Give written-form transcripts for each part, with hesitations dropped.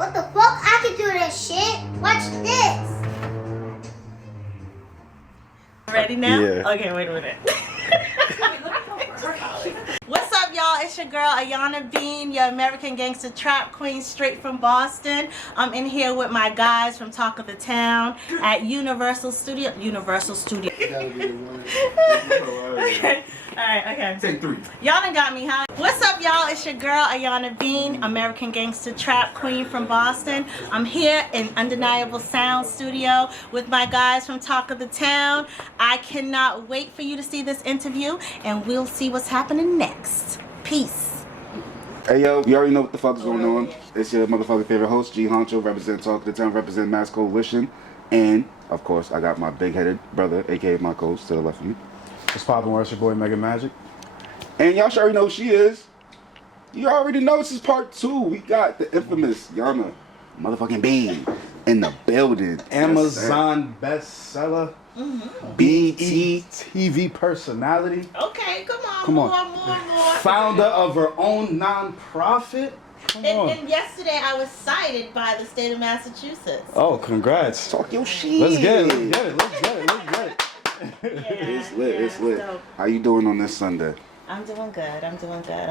What the fuck? I can do this shit. Watch this. Ready now? Yeah. Okay, wait a minute. What's up, y'all? It's your girl, Yana Bean, your American Gangster Trap Queen, straight from Boston. I'm in here with my guys from Talk of the Town at Universal Studio. Okay. Alright, okay. Take 3. Y'all done got me high. What's up, y'all? It's your girl, Yana Bean, American Gangster Trap Queen from Boston. I'm here in Undeniable Sound Studio with my guys from Talk of the Town. I cannot wait for you to see this interview, and we'll see what's happening next. Peace. Hey yo, you already know what the fuck is going on. It's your motherfucking favorite host, G Honcho, represent Talk of the Town, represent Mass Coalition. And, of course, I got my big-headed brother, aka my coach, to the left of me. What's poppin'? Where's your boy Mega Magic? And y'all sure already know who she is. You already know this is part 2. We got the infamous Yana motherfucking Bean in the building. Amazon bestseller, BT. TV personality, Okay, come on, Come on. more. founder of her own non-profit. Come on. And yesterday I was cited by the state of Massachusetts. Oh, congrats. Talk your shit. Let's get it. Let's get it. Yeah, It's lit. It's lit. dope. How you doing on this Sunday? I'm doing good. I'm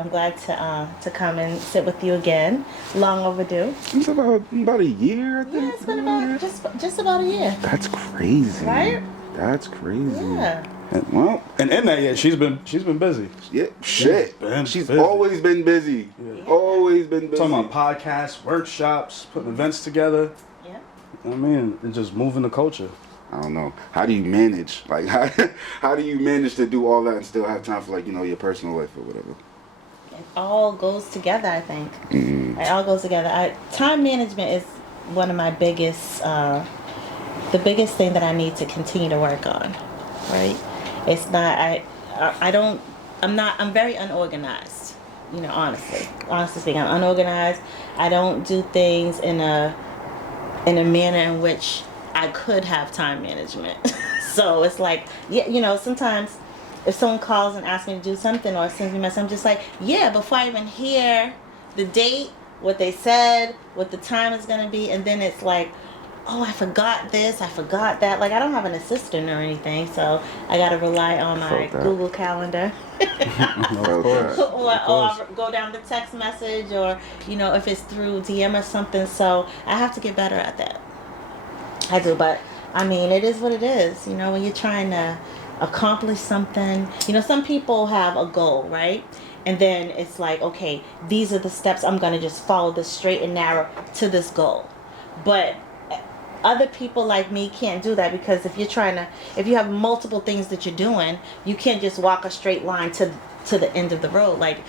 glad to come and sit with you again. Long overdue. It's about a year, I think. Yeah, it's been about just about a year. That's crazy. Right? That's crazy. Yeah. Well, And in that, yeah, she's been busy. yeah, shit. been She's busy. always been busy. Yeah. Always been busy. Talking about podcasts, workshops, putting events together. Yeah. I mean, and just moving the culture. I don't know. How do you manage? Like, how do you manage to do all that and still have time for, like, you know, your personal life or whatever? It all goes together, I think. Mm-hmm. It all goes together. Time management is one of my biggest, the biggest thing that I need to continue to work on. Right? It's not. I'm very unorganized. You know, honestly speaking, I'm unorganized. I don't do things in a manner in which I could have time management. So it's like, yeah, you know, sometimes if someone calls and asks me to do something or sends me a message, I'm just like, yeah, before I even hear the date, what they said, what the time is going to be, and then it's like, oh, I forgot this, I forgot that. Like, I don't have an assistant or anything, so I got to rely on my Felt that. Google Calendar. Felt that. or I'll go down the text message, or, you know, if it's through DM or something. So I have to get better at that. I do, but I mean, it is what it is. You know, when you're trying to accomplish something, you know, some people have a goal, right? And then it's like, okay, these are the steps. I'm going to just follow this straight and narrow to this goal. But other people like me can't do that, because if you have multiple things that you're doing, you can't just walk a straight line to the end of the road. Like,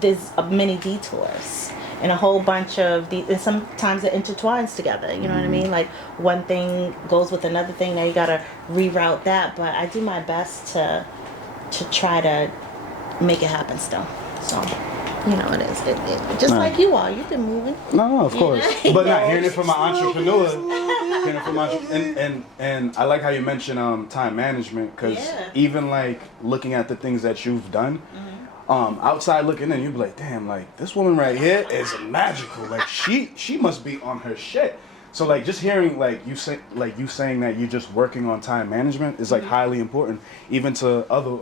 there's many detours and a whole bunch of and sometimes it intertwines together. You know what I mean? Like, one thing goes with another thing. Now you gotta reroute that. But I do my best to try to make it happen still. So, you know, it is. Just like you are. You've been moving. No, of course. know? But not hearing it from my entrepreneur. Hearing it from my, and I like how you mentioned time management, because even like looking at the things that you've done, outside looking in, you'd be like, damn, like this woman right here is magical. Like she must be on her shit. So like just hearing you saying that you're just working on time management is like highly important, even to other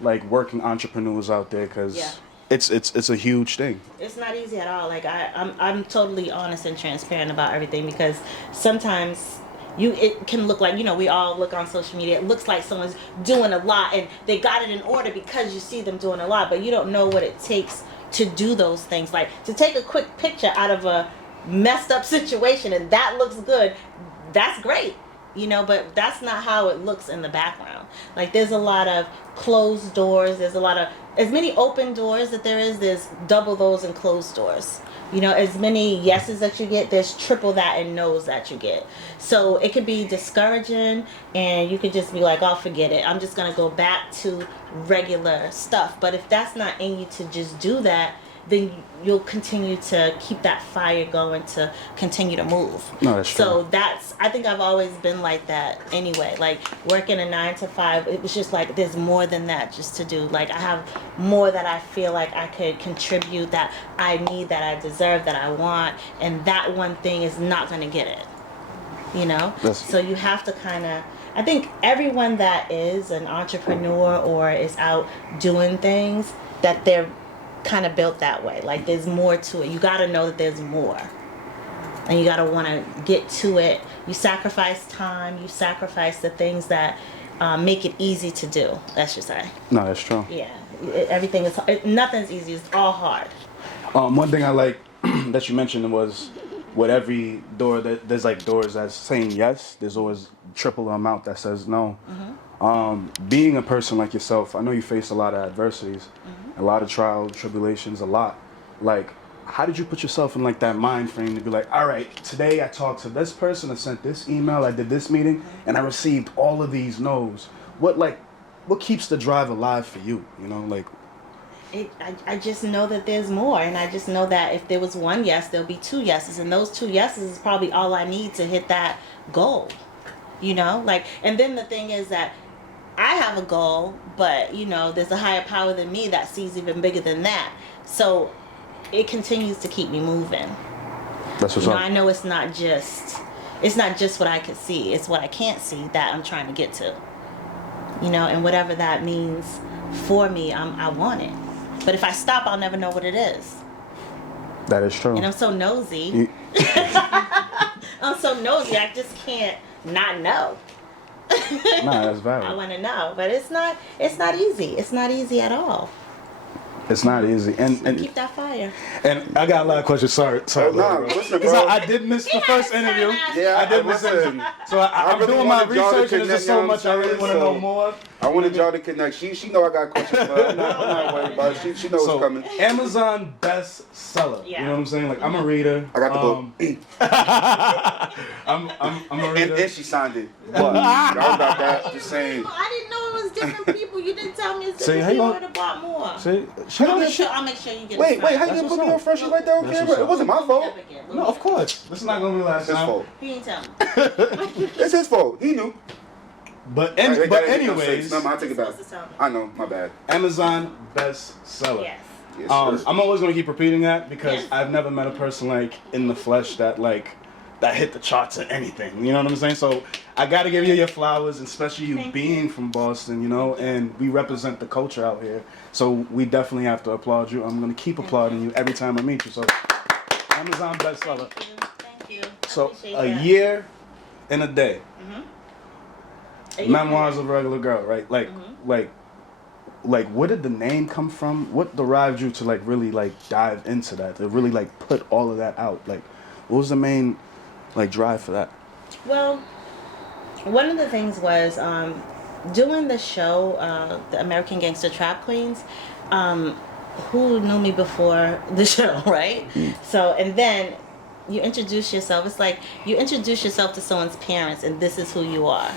like working entrepreneurs out there, because it's a huge thing. It's not easy at all. Like, I'm totally honest and transparent about everything, because sometimes it can look like, you know, we all look on social media, it looks like someone's doing a lot and they got it in order because you see them doing a lot, but you don't know what it takes to do those things. Like, to take a quick picture out of a messed up situation and that looks good, that's great, you know, but that's not how it looks in the background. Like, there's a lot of closed doors, there's a lot of, as many open doors that there's double those in closed doors. You know, as many yeses that you get, there's triple that in no's that you get. So it could be discouraging, and you could just be like, oh, forget it, I'm just gonna go back to regular stuff. But if that's not in you to just do that, then you'll continue to keep that fire going to continue to move. No, that's true. So I think I've always been like that anyway. Like working a 9 to 5, it was just like there's more than that just to do. Like I have more that I feel like I could contribute, that I need, that I deserve, that I want, and that one thing is not going to get it. You know? So you have to kind of, I think everyone that is an entrepreneur or is out doing things, that they're kind of built that way. Like there's more to it. You got to know that there's more. And you got to want to get to it. You sacrifice time. You sacrifice the things that make it easy to do. Let's just say. No, that's true. Yeah. Everything is, nothing's easy. It's all hard. One thing I like that you mentioned was with every door, there's like doors that's saying yes. There's always triple the amount that says no. Being a person like yourself, I know you face a lot of adversities, a lot of trials, tribulations, a lot. Like, how did you put yourself in like that mind frame to be like, all right, today I talked to this person, I sent this email, I did this meeting, and I received all of these no's. What keeps the drive alive for you? You know, like. I just know that there's more, and I just know that if there was one yes, there'll be 2 yeses, and those 2 yeses is probably all I need to hit that goal. You know, like, and then the thing is that I have a goal, but you know, there's a higher power than me that sees even bigger than that. So it continues to keep me moving. That's what's up. I know it's not just what I can see. It's what I can't see that I'm trying to get to. You know, and whatever that means for me, I want it. But if I stop, I'll never know what it is. That is true. And I'm so nosy. I'm so nosy, I just can't not know. Nah, that's valid. I want to know, but it's not easy. It's not easy at all. It's not easy, and keep that fire. And I got a lot of questions. Sorry. Listen, bro. I did miss the first interview. Yeah, I did miss it. So I'm really doing my wanted y'all to research, and there's just so connect, much I really want to know more. I wanted y'all to connect. She know I got questions for her. I'm not worried about it. She knows what's coming. Amazon bestseller. Yeah. You know what I'm saying? Like, I'm a reader. I got the book. I'm a reader. And she signed it. But y'all got that. Just saying. I didn't know it was different people. You didn't tell me it's different See, people would have bought more. See, I'll make sure you get Wait, it. how you gonna put me on freshly like that on camera? It wasn't my fault. No, of course. This is not gonna be last It's his time. fault. He didn't tell me. It's his fault. He knew. But anyways, I take it back. I know, my bad. Amazon bestseller. Yes. Yes, I'm always gonna keep repeating that because Yes. I've never met a person like in the flesh that hit the charts or anything. You know what I'm saying? So I gotta give you your flowers, especially you being from Boston, you know, and we represent the culture out here. So we definitely have to applaud you. I'm gonna keep applauding you every time I meet you. So Amazon bestseller. Thank you. So a year and a day. Memoirs of a Regular Girl, right? Like, where did the name come from? What derived you to really dive into that? To really put all of that out? Like, what was the main drive for that? Well, one of the things was doing the show, the American Gangster Trap Queens. Who knew me before the show, right? So, and then you introduce yourself. It's like you introduce yourself to someone's parents, and this is who you are.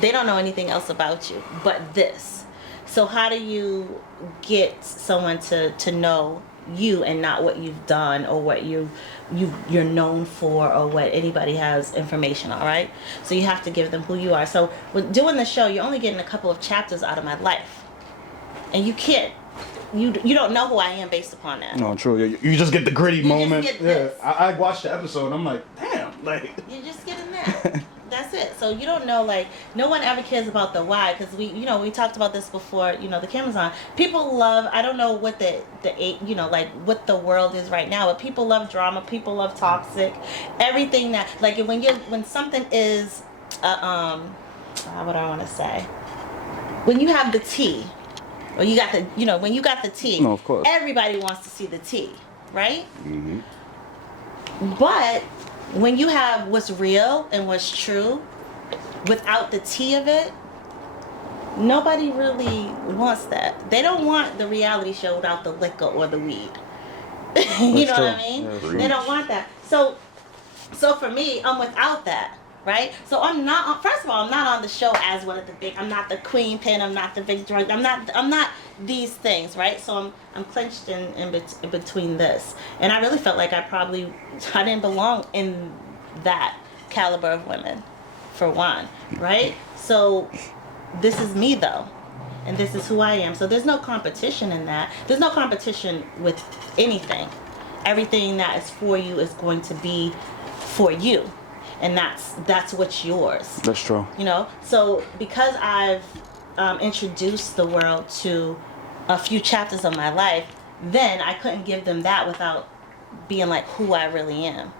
They don't know anything else about you but this. So how do you get someone to know you and not what you've done or what you're known for or what anybody has information on, right? So you have to give them who you are. So with doing the show, you're only getting a couple of chapters out of my life, and you can't. You don't know who I am based upon that. No, true. You just get the gritty moment. Just get this. I watched the episode and I'm like, damn, You're just getting that. That's it. So you don't know, no one ever cares about the why, because we talked about this before, the camera's on. People love, I don't know what what the world is right now, but people love drama, people love toxic, everything that, when something is, what do I want to say? When you have the tea, or you got the, when you got the tea, no, of course. Everybody wants to see the tea, right? Mm-hmm. But when you have what's real and what's true, without the tea of it, nobody really wants that. They don't want the reality show without the liquor or the weed. You know what I mean? Yeah, they don't want that. So for me, I'm without that. right? So I'm not. First of all, I'm not on the show as one of the big. I'm not the queen pin. I'm not the big drug. I'm not these things, right? So I'm clenched in between this, and I really felt like I didn't belong in that caliber of women, for one, right? So this is me though, and this is who I am. So there's no competition in that. There's no competition with anything. Everything that is for you is going to be for you, and that's what's yours. That's true. You know, so because I've introduced the world to a few chapters of my life, then I couldn't give them that without being like who I really am,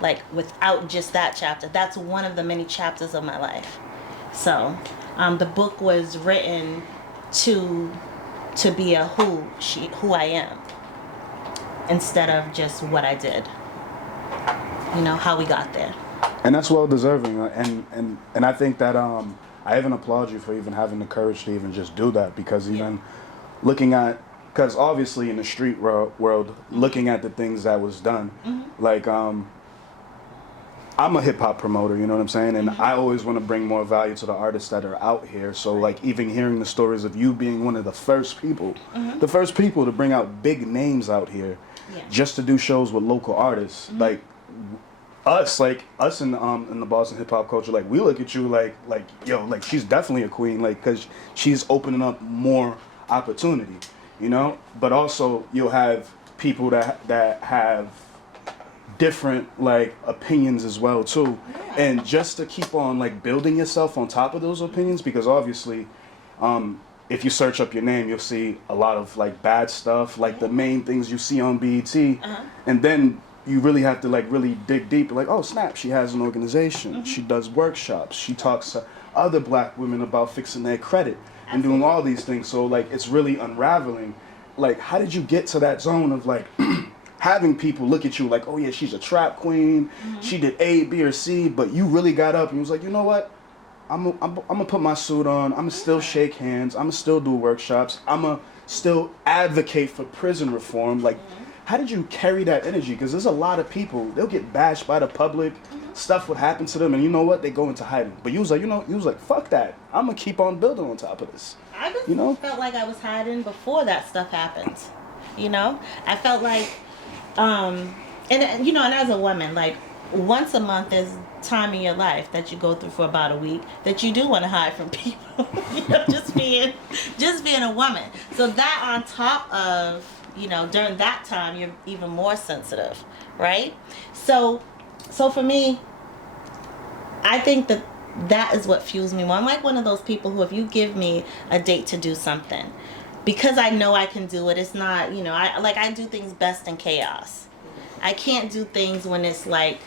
like without just that chapter. That's one of the many chapters of my life. So the book was written to be a who I am, instead of just what I did. You know, how we got there. And that's well deserving, and I think that I even applaud you for even having the courage to even just do that, because even looking at, because obviously in the street world, looking at the things that was done, like I'm a hip hop promoter, you know what I'm saying, and I always want to bring more value to the artists that are out here. So like even hearing the stories of you being one of the first people, to bring out big names out here, just to do shows with local artists, like us in the Boston hip hop culture, like we look at you like yo, like she's definitely a queen, like because she's opening up more opportunity, you know. But also you'll have people that have different like opinions as well too, and just to keep on like building yourself on top of those opinions, because obviously if you search up your name, you'll see a lot of like bad stuff, like the main things you see on BET, and then you really have to like really dig deep, like, oh snap, she has an organization, she does workshops, she talks to other black women about fixing their credit and doing all these things. So like it's really unraveling. Like how did you get to that zone of like having people look at you like, oh yeah, she's a trap queen, she did A, B, or C, but you really got up and was like, you know what? I'm gonna put my suit on, I'm gonna still shake hands, I'm gonna still do workshops, I'm gonna still advocate for prison reform. Like, how did you carry that energy? Because there's a lot of people, they'll get bashed by the public, stuff would happen to them, and you know what? They go into hiding. But you was like, fuck that. I'm gonna keep on building on top of this. I just you know? felt like I was hiding before that stuff happened. You know? I felt like, and you know, and as a woman, like once a month is time in your life that you go through for about a week that you do want to hide from people. You know, just being a woman. So that on top of, you know, during that time you're even more sensitive, right? So for me, I think that is what fuels me more. I'm like one of those people who, if you give me a date to do something, because I know I can do it, it's not, you know, I do things best in chaos. I can't do things when it's like,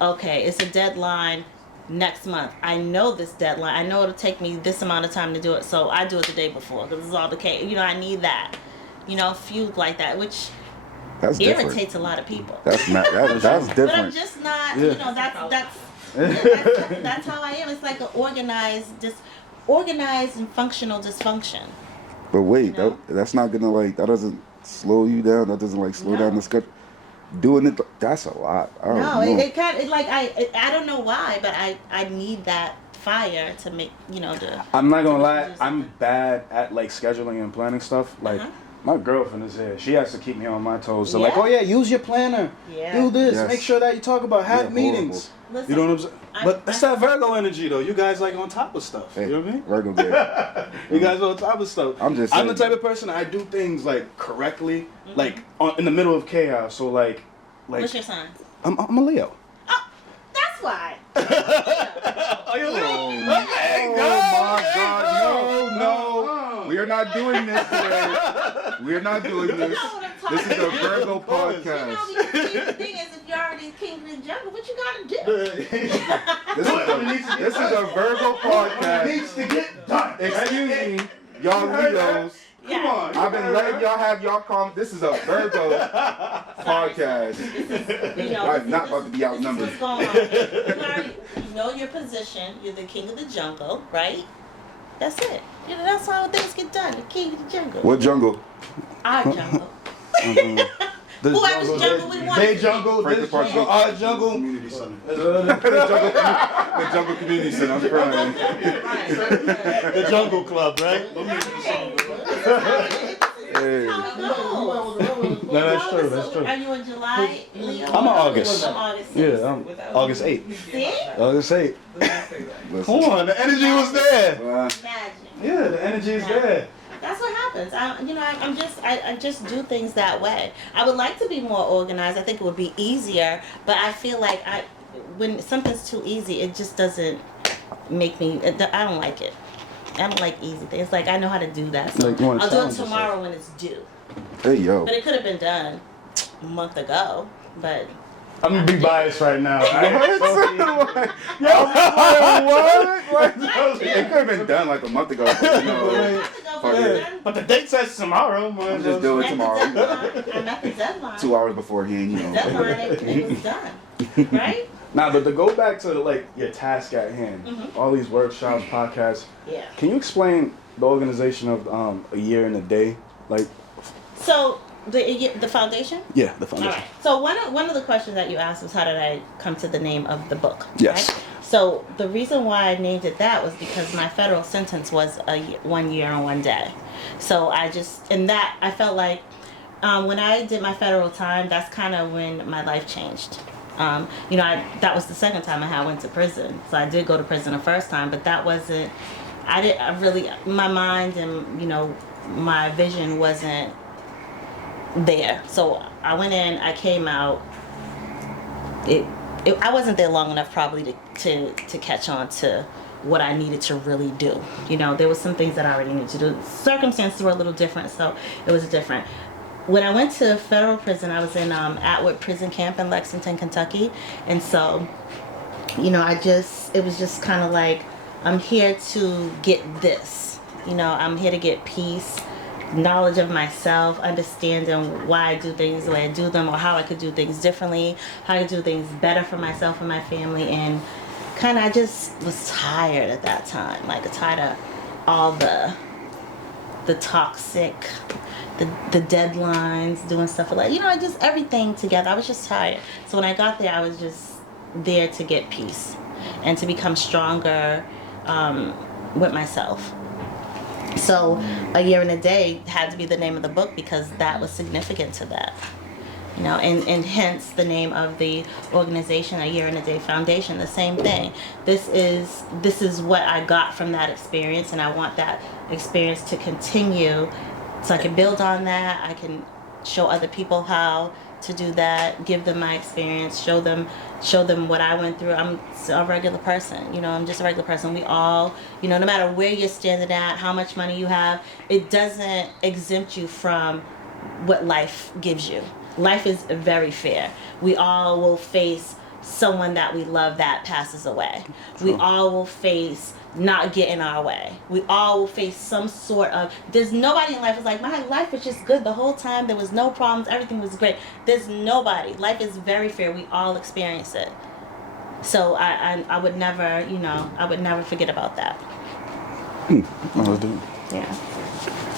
okay, it's a deadline next month. I know this deadline. I know it'll take me this amount of time to do it, so I do it the day before because it's all the case. You know, I need that, you know, fueled like that, which irritates a lot of people. That's different. But I'm just not, you know, that's how I am. It's like an organized and functional dysfunction. But wait, you know? that's not gonna like, that doesn't slow you down. That doesn't like slow down the schedule. Doing it, that's a lot. I don't know. It kind of like I don't know why, but I need that fire to make, you know, I'm not gonna lie, I'm bad at like scheduling and planning stuff. Like my girlfriend is here. She has to keep me on my toes. So like, oh yeah, use your planner. Yeah. Do this. Yes. Make sure that you talk about meetings. Listen, you know what I'm saying? But that's that Virgo energy though. You guys like on top of stuff. Hey, you know what I mean? Virgo guy. You guys on top of stuff. I'm the type of person, I do things like correctly, like in the middle of chaos. So like. What's your sign? I'm a Leo. Oh, that's why. Are you Leo? Okay, my God, no. We are not doing this today. We are not doing this. This is a Virgo podcast. You know, the thing is, if you're already king of the jungle, what you gotta do? This is a Virgo podcast. It needs to get done. Excuse me, y'all Leos. Come on. I've been letting y'all have y'all comment. This is a Virgo podcast. I'm not about to be outnumbered. You already know your position. You're the king of the jungle, right? That's it. You know, that's how things get done. The king of the jungle. What jungle? Our jungle. This Whoever's jungle we want. They jungle, Franklin this Park jungle, Jungle. our jungle. Community center. The Jungle Community Center. I'm crying. The Jungle Club, right? Hey. No, that's true. That's true. Are you in July, Leo? I'm in August. I'm August. Yeah, I'm August 8th. See? August 8th. Listen. Come on, the energy was there. Magic. Yeah, the energy is there. That's what happens. I just do things that way. I would like to be more organized. I think it would be easier, but I feel like when something's too easy, it just doesn't make me. I don't like it. I don't like easy things. Like I know how to do that. So Like, you wanna I'll do it challenge tomorrow when it's due. Hey, yo. But it could have been done a month ago. But I'm gonna be biased right now. Right? What? It could have been done like a month ago. But, you know, fuck it. But the date says tomorrow, man. I'm just doing it tomorrow. I'm at the deadline. 2 hours beforehand, you know. Deadline, it was done. Right? Nah, but to go back to like your task at hand, all these workshops, podcasts. Yeah. Can you explain the organization of a year in a day? Like, So the foundation? yeah, the All foundation. right. So one of the questions that you asked was how did I come to the name of the book? Yes. Right? So the reason why I named it that was because my federal sentence was 1 year and 1 day. So I felt like when I did my federal time, that's kind of when my life changed. That was the second time I went to prison. So I did go to prison the first time, but that wasn't. My mind and my vision wasn't there. So I went in, I came out. I wasn't there long enough probably to catch on to what I needed to really do. There was some things that I already needed to do. Circumstances were a little different, so it was different. When I went to federal prison, I was in Atwood Prison Camp in Lexington, Kentucky, and so, it was just kind of like, I'm here to get this. I'm here to get peace, knowledge of myself, understanding why I do things the way I do them, or how I could do things differently, how I could do things better for myself and my family, and I just was tired at that time, tired of all the toxic, the deadlines, doing stuff like just everything together. I was just tired. So when I got there, I was just there to get peace and to become stronger with myself. So a year and a day had to be the name of the book because that was significant to that. And hence the name of the organization, A Year and a Day Foundation, the same thing. This is what I got from that experience, and I want that experience to continue so I can build on that. I can show other people how to do that, give them my experience, show them what I went through. I'm a regular person, I'm just a regular person. We all, no matter where you're standing at, how much money you have, it doesn't exempt you from what life gives you. Life is very fair. We all will face someone that we love that passes away. True. We all will face not getting our way. We all will face some sort of, there's nobody in life who's like, my life was just good the whole time. There was no problems. Everything was great. There's nobody. Life is very fair. We all experience it. So I would never, I would never forget about that. Yeah.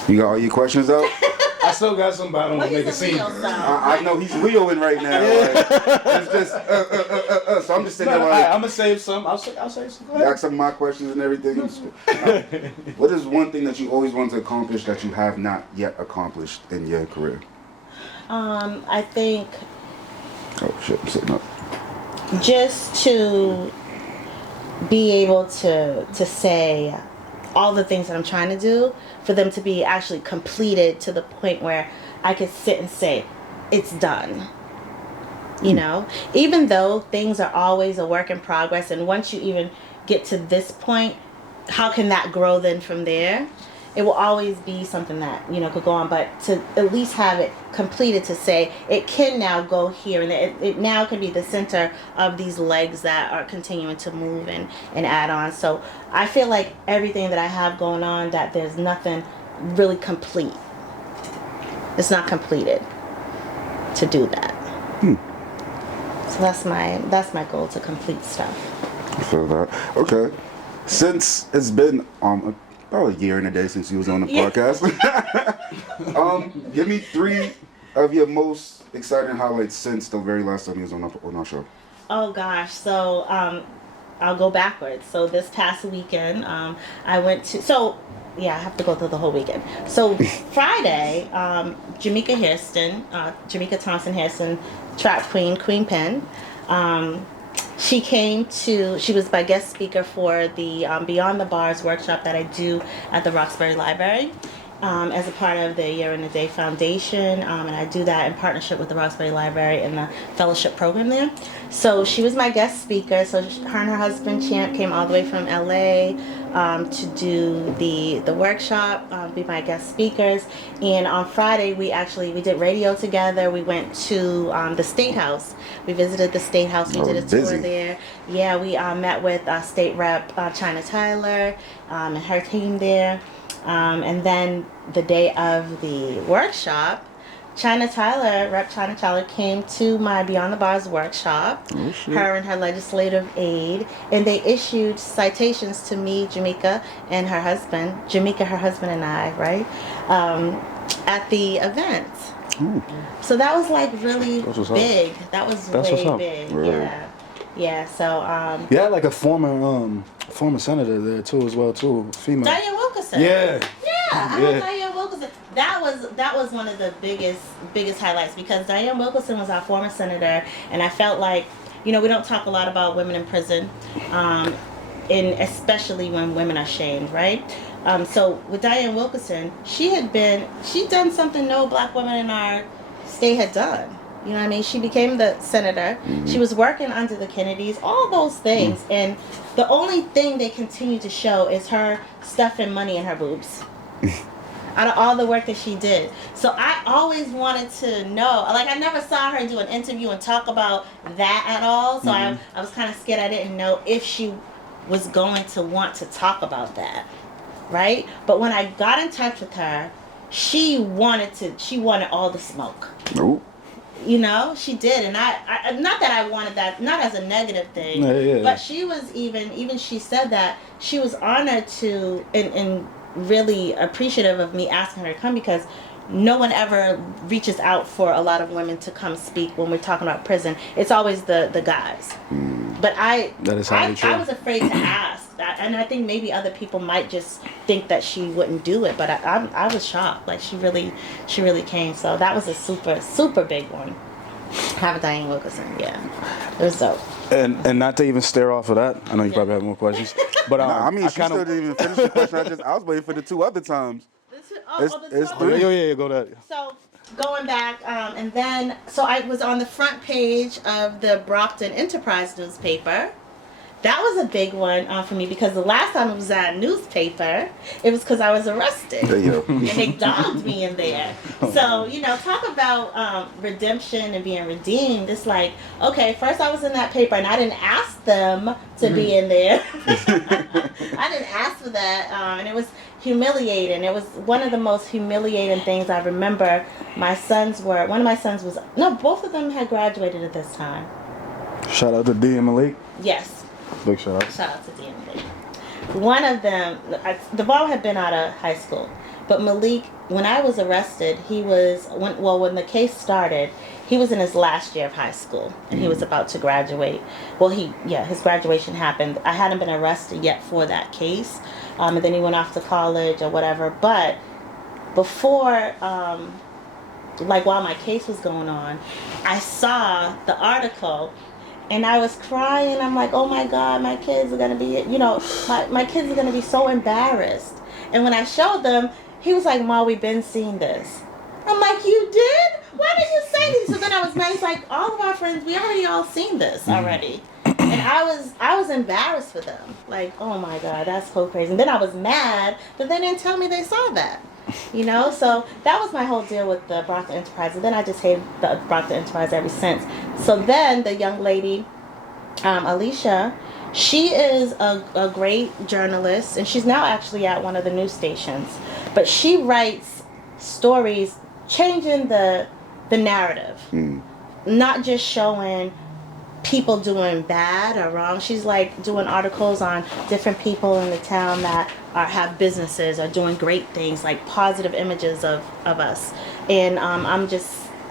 You got all your questions out? I still got some, but I don't want to make a scene. I know he's wheeling right now. It's just, so I'm just sitting there like, I'm going to save some. I'll save some. Ask some of my questions and everything. What is one thing that you always want to accomplish that you have not yet accomplished in your career? I think... Oh, shit, I'm sitting up. Just to be able to say all the things that I'm trying to do, for them to be actually completed to the point where I could sit and say, it's done. Even though things are always a work in progress, and once you even get to this point, how can that grow then from there? It will always be something that, could go on, but to at least have it completed to say, it can now go here, and it now can be the center of these legs that are continuing to move and add on. So I feel like everything that I have going on, that there's nothing really complete. It's not completed to do that. So that's my goal, to complete stuff. I feel that. Okay. Since it's been about a year and a day since you was on the podcast, give me 3 of your most exciting highlights since the very last time he was on our show? Oh gosh, so I'll go backwards. So this past weekend, I went to I have to go through the whole weekend. So Friday, Jamaica Thompson Harrison, trap queen Pen. She was my guest speaker for the Beyond the Bars workshop that I do at the Roxbury Library. As a part of the Year in a Day Foundation, and I do that in partnership with the Roxbury Library and the fellowship program there. So she was my guest speaker. So her and her husband Champ came all the way from LA to do the workshop, be my guest speakers. And on Friday we did radio together. We went to the State House. We visited the State House. We did a tour there. Yeah, we met with State Rep China Tyler and her team there. And then the day of the workshop, Rep China Tyler came to my Beyond the Bars workshop, her and her legislative aide, and they issued citations to me, Jamaica, her husband and I, right, at the event. Ooh. So that was like really big. That was way big. Really? Yeah. So you had like a former senator there too, as well too, female. Diane Wilkerson. Yeah. I had Diane Wilkerson. That was one of the biggest highlights, because Diane Wilkerson was our former senator, and I felt like, we don't talk a lot about women in prison, especially when women are shamed, right? So with Diane Wilkerson, she'd done something no black women in our state had done. You know what I mean? She became the senator. Mm-hmm. She was working under the Kennedys, all those things. Mm-hmm. And the only thing they continue to show is her stuffing money in her boobs. Out of all the work that she did. So I always wanted to know, like, I never saw her do an interview and talk about that at all. So I was kind of scared. I didn't know if she was going to want to talk about that. Right? But when I got in touch with her, she wanted all the smoke. Nope. She did, and I not that I wanted that, not as a negative thing, but she was even she said that she was honored to and really appreciative of me asking her to come, because no one ever reaches out for a lot of women to come speak when we're talking about prison. It's always the guys. But I was afraid to ask, and I think maybe other people might just think that she wouldn't do it. But I was shocked. Like she really came. So that was a super big one. Have a Diane Wilkerson, yeah, it was dope. And not to even stare off of that, I know you probably have more questions, but she still didn't even finish the question. I was waiting for the two other times. It's three. Yeah, go that. So going back, and then I was on the front page of the Brockton Enterprise newspaper. That was a big one for me, because the last time it was at a newspaper, it was because I was arrested. And they dogged me in there. So, talk about redemption and being redeemed. It's like, okay, first I was in that paper and I didn't ask them to be in there. I didn't ask for that. And it was humiliating. It was one of the most humiliating things I remember. One of my sons was, no, both of them had graduated at this time. Shout out to D and Malik. Yes. Big shout out. Shout out to DMV. One of them, the ball had been out of high school, but Malik, when I was arrested, when the case started, he was in his last year of high school, and he was about to graduate. Well, his graduation happened. I hadn't been arrested yet for that case, and then he went off to college or whatever. But before, while my case was going on, I saw the article. And I was crying. I'm like, oh my God, my kids are going to be, my kids are going to be so embarrassed. And when I showed them, he was like, Ma, we've been seeing this. I'm like, you did? Why did you say this? So then I was mad. He's like, all of our friends, we already all seen this already. And I was embarrassed for them. Like, oh my God, that's so crazy. And then I was mad that they didn't tell me they saw that. So that was my whole deal with the Brockton Enterprise, and then I just hated the Brockton Enterprise ever since. So then the young lady, Alicia, she is a great journalist, and she's now actually at one of the news stations, but she writes stories changing the narrative, not just showing people doing bad or wrong. She's like doing articles on different people in the town that have businesses or doing great things, like positive images of us. And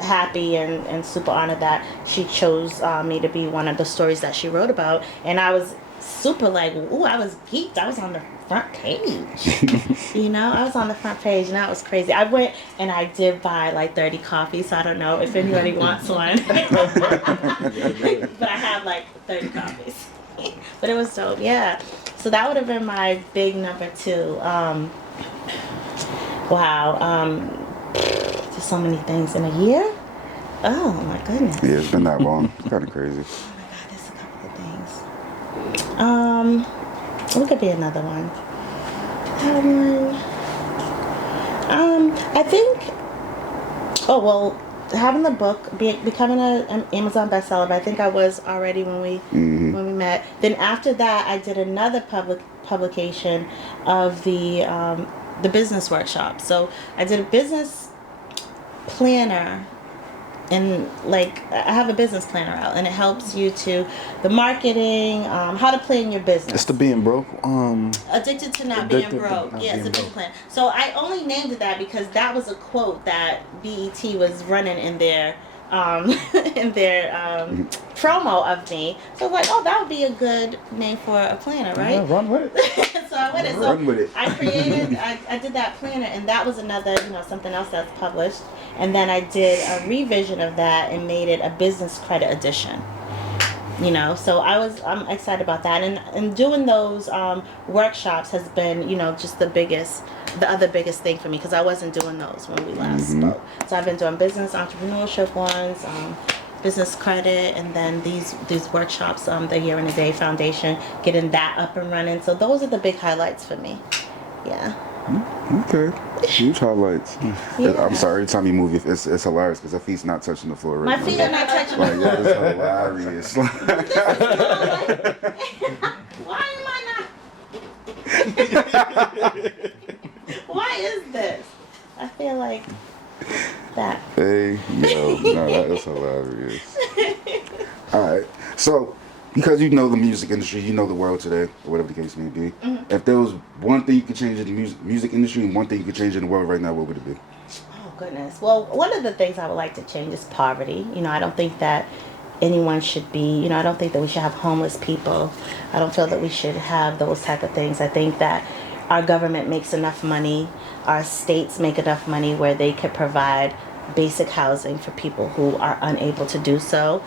happy and super honored that she chose me to be one of the stories that she wrote about. And I was super like, ooh, I was geeked. I was on the front page. You know, I was on the front page, and that was crazy. I went and I did buy like 30 copies, so I don't know if anybody wants one. But I have like 30 copies. But it was dope, yeah. So that would have been my big number 2. Wow. Just so many things in a year. Oh my goodness. Yeah, it's been that long. It's kind of crazy. Oh my God, there's a couple of things. What could be another one? That one. I think. Oh well, having the book, becoming an Amazon bestseller. But I think I was already when we met. Then after that, I did another publication of the business workshop. So I did a business planner. And like I have a business planner out, and it helps you to the marketing, how to plan your business. It's the being broke. Addicted to not being broke. Yeah, it's a business plan. So I only named it that because that was a quote that BET was running in their promo of me. So I'm like, oh, that would be a good name for a planner, right? Yeah, run with it. So I went. Run with it. I created. I did that planner, and that was another, something else that's published. And then I did a revision of that and made it a business credit edition. So I'm excited about that, and doing those workshops has been, just the other biggest thing for me, because I wasn't doing those when we last spoke. So I've been doing business entrepreneurship ones, business credit, and then these workshops, the Year in a Day Foundation, getting that up and running. So those are the big highlights for me. Yeah. Okay. Huge highlights. Yeah. I'm sorry, every time you move, it's hilarious because her feet's not touching the floor right My feet are not touching the Like, floor. yeah, it's hilarious. Why am I not? Why is this? I feel like that. Hey, yo, no, that is hilarious. All right, so because you know the music industry, you know the world today, or whatever the case may be. If there was one thing you could change in the music industry and one thing you could change in the world right now, what would it be? Oh goodness. Well, one of the things I would like to change is poverty. I don't think that anyone should be, I don't think that we should have homeless people. I don't feel that we should have those type of things. I think that our government makes enough money, our states make enough money where they could provide basic housing for people who are unable to do so.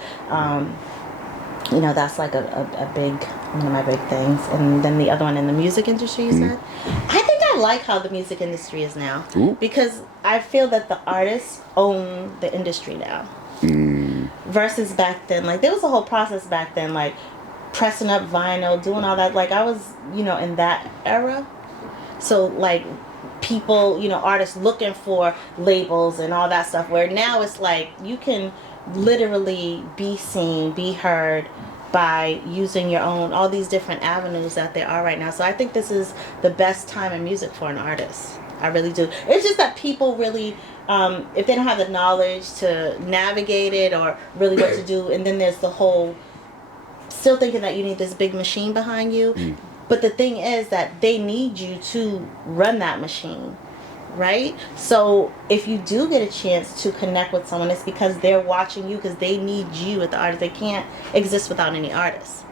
That's like a big, one of my big things. And then the other one in the music industry, you said? I think I like how the music industry is now. Ooh. Because I feel that the artists own the industry now. Versus back then. Like, there was a whole process back then, like pressing up vinyl, doing all that. Like, I was, in that era. So, like, people, artists looking for labels and all that stuff. Where now it's like, you can literally be seen, be heard by using your own, all these different avenues that there are right now. So I think this is the best time in music for an artist. I really do. It's just that people really, if they don't have the knowledge to navigate it or really what to do, and then there's the whole, still thinking that you need this big machine behind you. But the thing is that they need you to run that machine. Right? So if you do get a chance to connect with someone, it's because they're watching you, because they need you as the artist. They can't exist without any artists.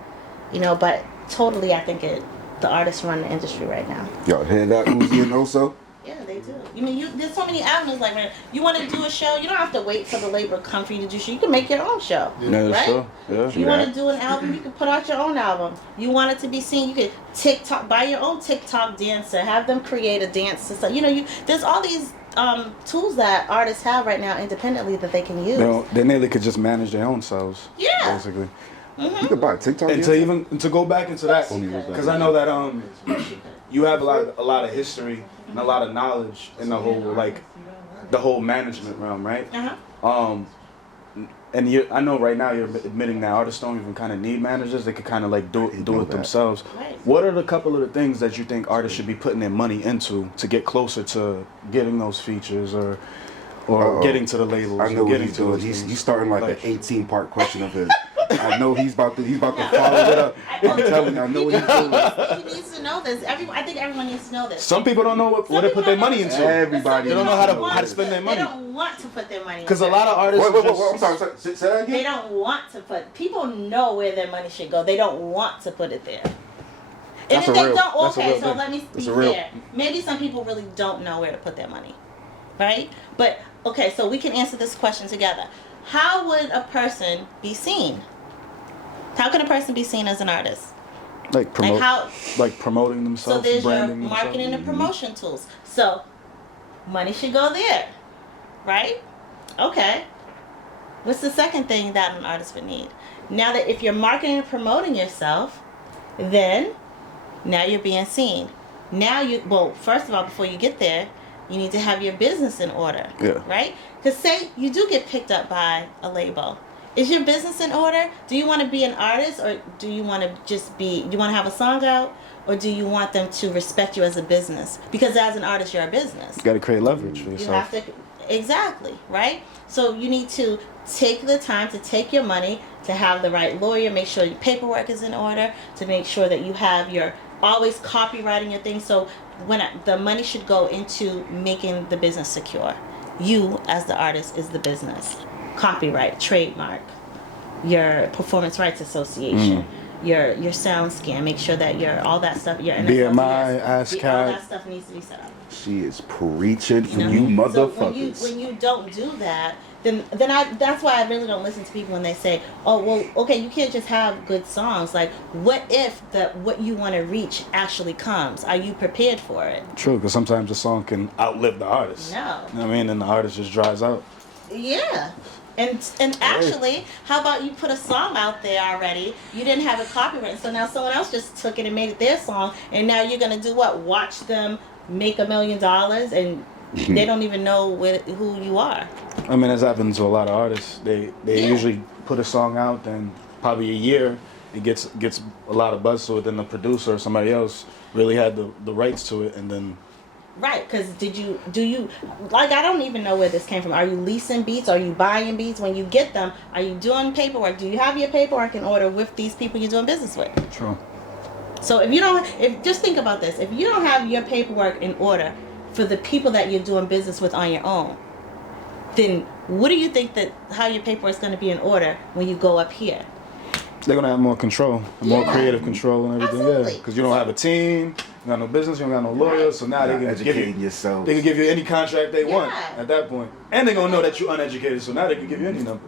But totally I think the artists run the industry right now. Y'all hear that, Uzi and Oso? Yeah, they do. There's so many avenues. Like, when you want to do a show, you don't have to wait for the label to come for you to do a show. You can make your own show. Yeah, right? sure. Yeah. You want to do an album, you can put out your own album. You want it to be seen, you could buy your own TikTok dancer, have them create a dance system. There's all these tools that artists have right now independently that they can use. They nearly could just manage their own selves. Yeah. Basically. You could buy a TikTok. And to go back into that, because I know that you have a lot of history and a lot of knowledge in the whole management realm, right? And I know right now you're admitting that artists don't even kind of need managers; they could kind of like do it themselves. Right. What are the couple of the things that you think artists should be putting their money into to get closer to getting those features or getting to the labels? I know what he's doing. He's starting like an 18-part question of his. I know he's about to follow it up. I'm telling you, I know what he's doing. He needs to know this. I think everyone needs to know this. Some people don't know what they put their money into. Everybody. They don't know how to spend their money. They don't want to put their money. Because a lot of artists. Wait, I'm sorry. Say that again? They don't want to put. People know where their money should go. They don't want to put it there. That's and if a real- they don't, that's a okay, real so thing. let me be That's a real- clear. Maybe some people really don't know where to put their money, right? But okay, so we can answer this question together. How would a person be seen? How can a person be seen as an artist? Like promote, how? like promoting themselves, So there's your branding marketing themselves. and promotion tools. So money should go there, right? Okay. What's the second thing that an artist would need? Now that if you're marketing and promoting yourself, then now you're being seen. Well, first of all, before you get there, you need to have your business in order, right? Because say you do get picked up by a label. Is your business in order? Do you want to be an artist, or do you want to do you want to have a song out, or do you want them to respect you as a business? Because as an artist, you're a business. You got to create leverage for You yourself. have to, exactly, right? So you need to take the time to take your money, to have the right lawyer, make sure your paperwork is in order, to make sure that you have your always copywriting your thing. So the money should go into making the business secure. You as the artist is the business. Copyright, trademark, your performance rights association, your sound scan. Make sure that all that stuff, your BMI, all ASCAP. that stuff needs to be set up. She is preaching for You know? you So motherfuckers. when you don't do that, then that's why I really don't listen to people when they say, "Oh, well, okay, you can't just have good songs." Like, what if what you want to reach actually comes? Are you prepared for it? True, because sometimes a song can outlive the artist. No. You know what I mean? And the artist just dries out. Yeah. And actually, how about you put a song out there already? You didn't have it copyrighted, so now someone else just took it and made it their song, and now you're gonna do what? Watch them make $1 million, and they don't even know who you are. I mean, that's happened to a lot of artists. They usually put a song out, then probably a year it gets a lot of buzz to it. Then the producer or somebody else really had the rights to it, and then. Right, because do you like, I don't even know where this came from. Are you leasing beats? Are you buying beats? When you get them, are you doing paperwork? Do you have your paperwork in order with these people you're doing business with? True. So just think about this. If you don't have your paperwork in order for the people that you're doing business with on your own, then what do you think how your paperwork is going to be in order when you go up here? They're gonna have more control, more creative control and everything. Absolutely. Yeah, because you don't have a team, you got no business, you don't got no lawyers, so now they can give Educating you yourself. They can give you any contract they want Yeah. at that point, and they're gonna know that you're uneducated, so now they can give you any number.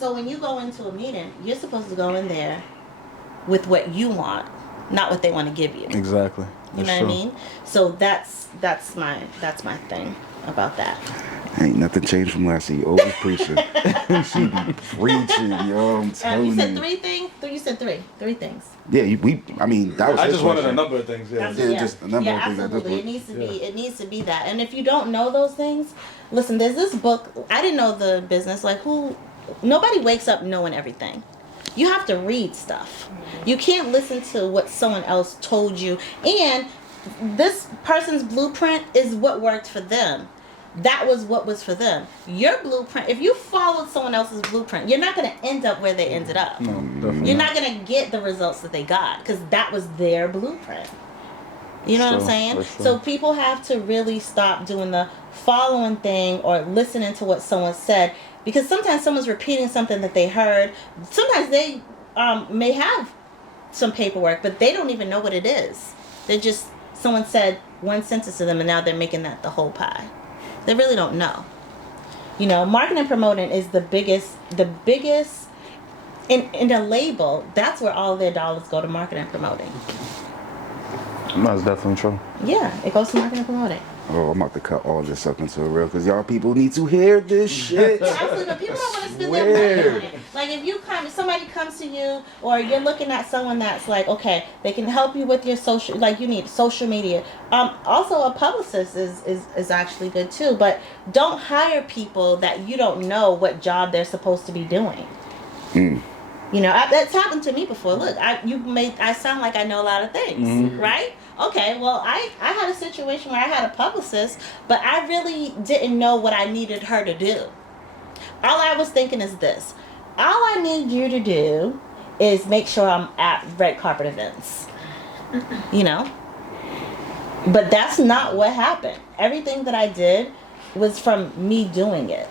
So when you go into a meeting, you're supposed to go in there with what you want, not what they want to give you. Exactly. You know what I mean? So that's my thing about that. Ain't nothing changed from last year. Always preaching. She be preaching, yo. I'm telling You you. said 3 things? You said three things. Yeah, I mean, that was I his just wanted a question. number of things. Yeah. Yeah, just a number of things at this absolutely. point. It needs to be that. And if you don't know those things, listen, there's this book. I didn't know the business. Like, nobody wakes up knowing everything. You have to read stuff. You can't listen to what someone else told you. And this person's blueprint is what worked for them. That was what was for them. Your blueprint, if you followed someone else's blueprint, you're not going to end up where they ended up. No, definitely. You're not going to get the results that they got because that was their blueprint. You know what I'm Sure, saying? for sure. So people have to really stop doing the following thing or listening to what someone said, because sometimes someone's repeating something that they heard. Sometimes they may have some paperwork, but they don't even know what it is. They're just, someone said one sentence to them and now they're making that the whole pie. They really don't know. You know, marketing and promoting is the biggest in a label. That's where all their dollars go, to marketing and promoting. That's definitely true. Yeah, it goes to marketing and promoting. Oh, I'm about to cut all this up into a reel because y'all people need to hear this shit. Absolutely, but people don't want to spend their money on it. Like if somebody comes to you, or you're looking at someone that's like, okay, they can help you with your social, like you need social media. Also a publicist is actually good too, but don't hire people that you don't know what job they're supposed to be doing. You know, that's happened to me before. Look, I sound like I know a lot of things, right? Okay, well, I had a situation where I had a publicist, but I really didn't know what I needed her to do. All I was thinking is this: all I need you to do is make sure I'm at red carpet events. You know? But that's not what happened. Everything that I did, was from me doing it.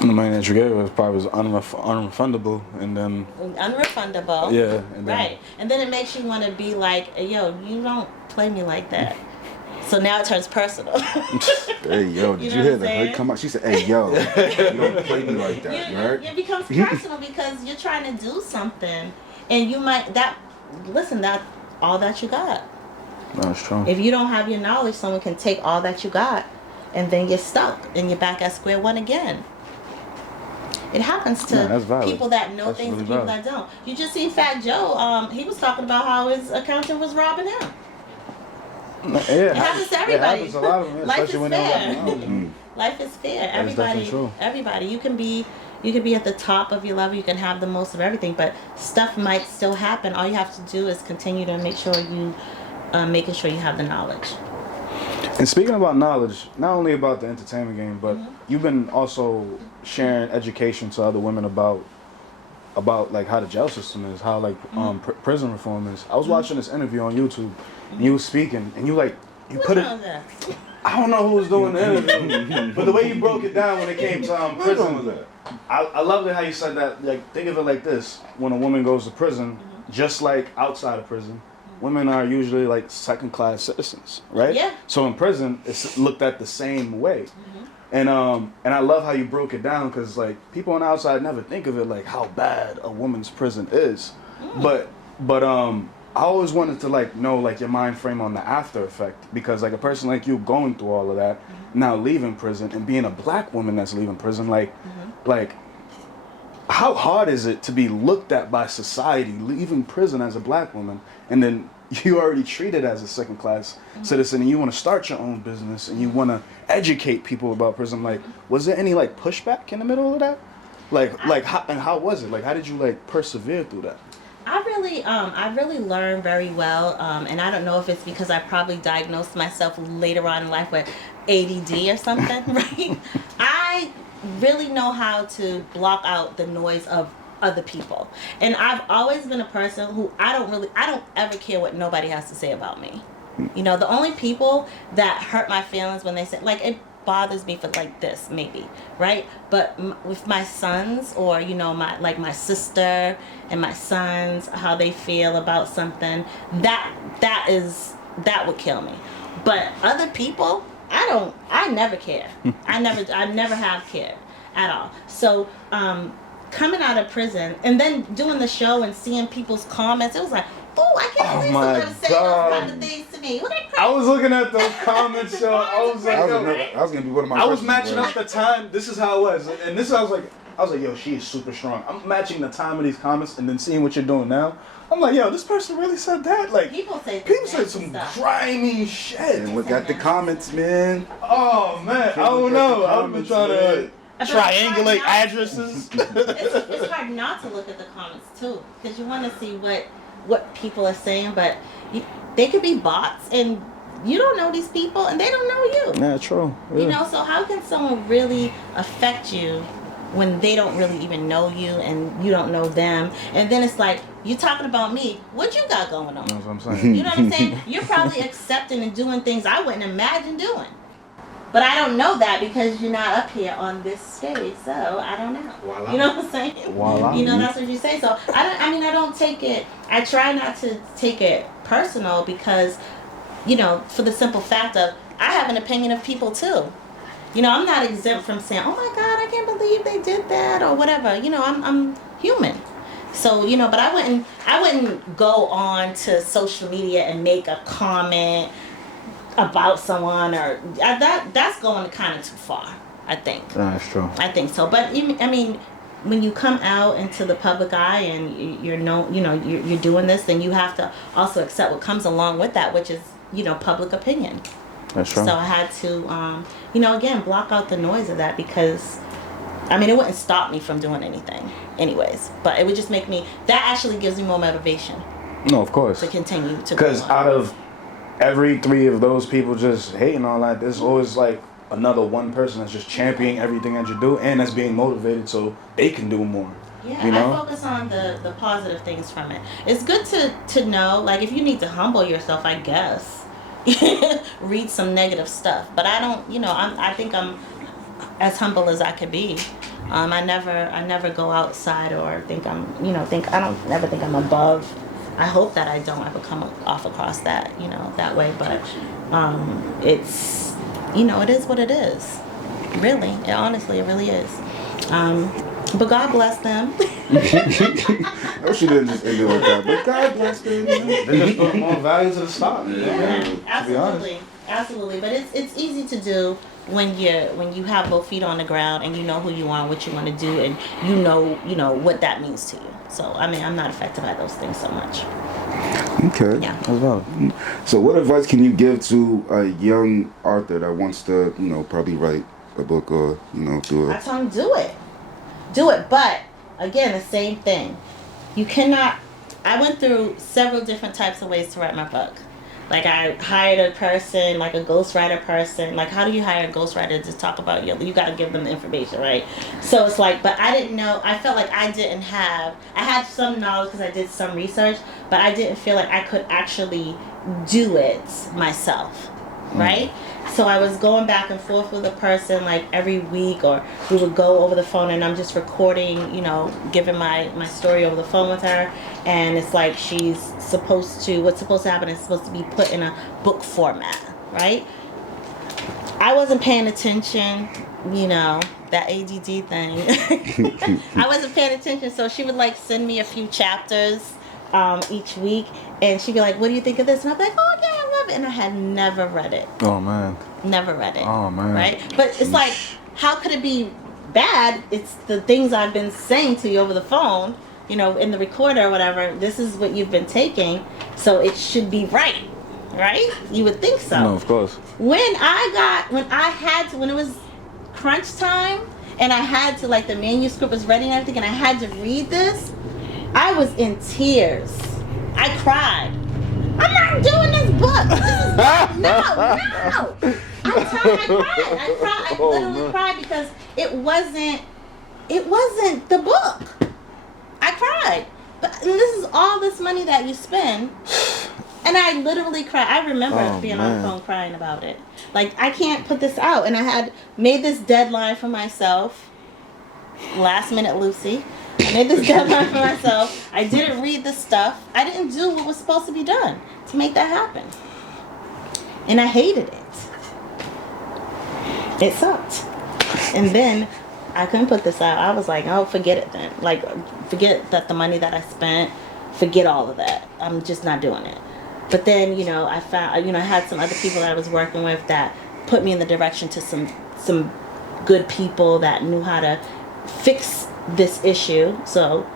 The money that you gave was probably unrefundable, and then Unrefundable. yeah, and then, Right. And then it makes you want to be like, yo, you don't play me like that. So now it turns personal. Hey, yo, did you know hear what I'm the saying? hood come out? She said, hey, yo, you don't play me like that, right? It becomes personal because you're trying to do something, and you might that all that you got. that's true. If you don't have your knowledge, someone can take all that you got, and then you're stuck, and you're back at square one again. It happens to Yeah, that's valid. people that know That's things really and people valid. that don't. You just see Fat Joe. He was talking about how his accountant was robbing him. Yeah, It happens to everybody. It happens a lot of them, Life especially is when they're fair. young. Life is fair. That is definitely true. Everybody. You can be at the top of your level. You can have the most of everything, but stuff might still happen. All you have to do is continue to make sure you, making sure you have the knowledge. And speaking about knowledge, not only about the entertainment game, but you've been also sharing education to other women about like how the jail system is, how like prison reform is. I was watching this interview on YouTube, and you was speaking, and you put it. I don't know who was doing the interview, but the way you broke it down when it came to prison, I loved it how you said that. Like, think of it like this: when a woman goes to prison, just like outside of prison, women are usually like second-class citizens, right? Yeah. So in prison, it's looked at the same way. And I love how you broke it down, because like people on the outside never think of it like how bad a woman's prison is, but I always wanted to like know like your mind frame on the after effect, because like a person like you going through all of that, now leaving prison and being a black woman that's leaving prison, like how hard is it to be looked at by society leaving prison as a black woman, and then you already treated as a second class citizen, and you want to start your own business and you want to educate people about prison? Like, was there any like pushback in the middle of that? How was it? Like, how did you like persevere through that? I really learned very well, and I don't know if it's because I probably diagnosed myself later on in life with ADD or something, right? I really know how to block out the noise of other people, and I've always been a person who I don't ever care what nobody has to say about me. You know, the only people that hurt my feelings when they say, like, it bothers me for like this maybe, right? But with my sons, or you know, my sister and my sons, how they feel about something, that would kill me. But other people, I never care. I never have cared at all. So coming out of prison and then doing the show and seeing people's comments, it was like, oh, I can't believe someone saying those kind of things to me. I was looking at those comments, so I was like, I was gonna be one of my. I was matching up the time. This is how it was, and this I was like, yo, she is super strong. I'm matching the time of these comments and then seeing what you're doing now. I'm like, yo, this person really said that. Like, people said some grimy shit. And look at the comments, man. Oh man, I don't know. I've been trying to triangulate addresses. It's hard not to look at the comments too, because you want to see what people are saying, but they could be bots, and you don't know these people, and they don't know you. Yeah, true. Yeah. You know, so how can someone really affect you when they don't really even know you and you don't know them? And then it's like, you talking about me, what you got going on? That's what I'm saying. You know what I'm saying? You're probably accepting and doing things I wouldn't imagine doing. But I don't know that because you're not up here on this stage, so I don't know. Voila. You know what I'm saying? Voila. You know, that's what you say. So I don't take it. I try not to take it personal, because, you know, for the simple fact of I have an opinion of people too. You know, I'm not exempt from saying, oh my God, I can't believe they did that or whatever. You know, I'm human. So, you know, but I wouldn't go on to social media and make a comment about someone, or that's going kind of too far, I think. That's true. I think so. But I mean, when you come out into the public eye and you're doing this, then you have to also accept what comes along with that, which is, you know, public opinion. That's true. So I had to, you know, again, block out the noise of that, because I mean, it wouldn't stop me from doing anything anyways, but it would just make me, that actually gives me more motivation. No, of course. To continue to go Because on. out of every 3 of those people just hating all that, there's always like another one person that's just championing everything that you do, and that's being motivated so they can do more. Yeah, you know? I focus on the positive things from it. It's good to know, like, if you need to humble yourself, I guess, read some negative stuff. But I don't, I think I'm as humble as I could be. I never go outside or think I don't never think I'm above. I hope that I don't ever come off across that, that way. But it's, it is what it is. Really, honestly, it really is. But God bless them. Oh, she didn't just end it like that. But God bless them. They just put more value to the stock. Absolutely. But it's easy to do when you have both feet on the ground and you know who you are, and what you want to do, and you know what that means to you. So I mean, I'm not affected by those things so much. Okay. Yeah. As well. So what advice can you give to a young author that wants to, probably write a book or, do I it? tell them do it. But again, the same thing. You cannot. I went through several different types of ways to write my book. Like I hired a person, like a ghostwriter person. Like how do you hire a ghostwriter to talk about you? You got to give them the information, right? So it's like, but I didn't know. I felt like I had some knowledge because I did some research, but I didn't feel like I could actually do it myself, right? So I was going back and forth with a person like every week, or we would go over the phone and I'm just recording, giving my story over the phone with her. And it's like what's supposed to happen is supposed to be put in a book format, right? I wasn't paying attention, that ADD thing. I wasn't paying attention, so she would like send me a few chapters each week, and she'd be like, what do you think of this? And I'd be like, oh yeah, I love it. And I had never read it. Oh man. Never read it. Oh man. Right? But it's like, how could it be bad? It's the things I've been saying to you over the phone, in the recorder or whatever. This is what you've been taking, so it should be right? You would think so. No, of course. When it was crunch time and I had to, like, the manuscript was ready and everything, and I had to read this, I was in tears. I cried. I'm not doing this book. No. I cried. I literally cried because it wasn't the book. I cried. But this is all this money that you spend. And I literally cried. I remember being on the phone crying about it. Like, I can't put this out. And I had made this deadline for myself. Last minute Lucy. I made this deadline for myself. I didn't read the stuff. I didn't do what was supposed to be done to make that happen. And I hated it. It sucked. And then I couldn't put this out. I was like, oh, forget it then. Like, forget that the money that I spent. Forget all of that. I'm just not doing it. But then, I found, I had some other people that I was working with that put me in the direction to some good people that knew how to fix this issue. So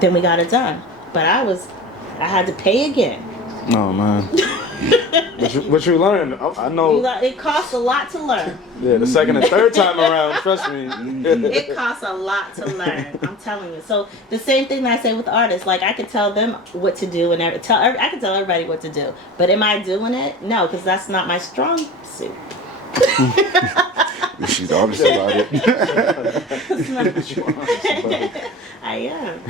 then we got it done. But I had to pay again. Oh man. What you learned? I know. It costs a lot to learn. Yeah, the second and third time around, trust me. It costs a lot to learn. I'm telling you. So the same thing that I say with artists, like I could tell them what to do and I could tell everybody what to do. But am I doing it? No, because that's not my strong suit. She's honest about it. I am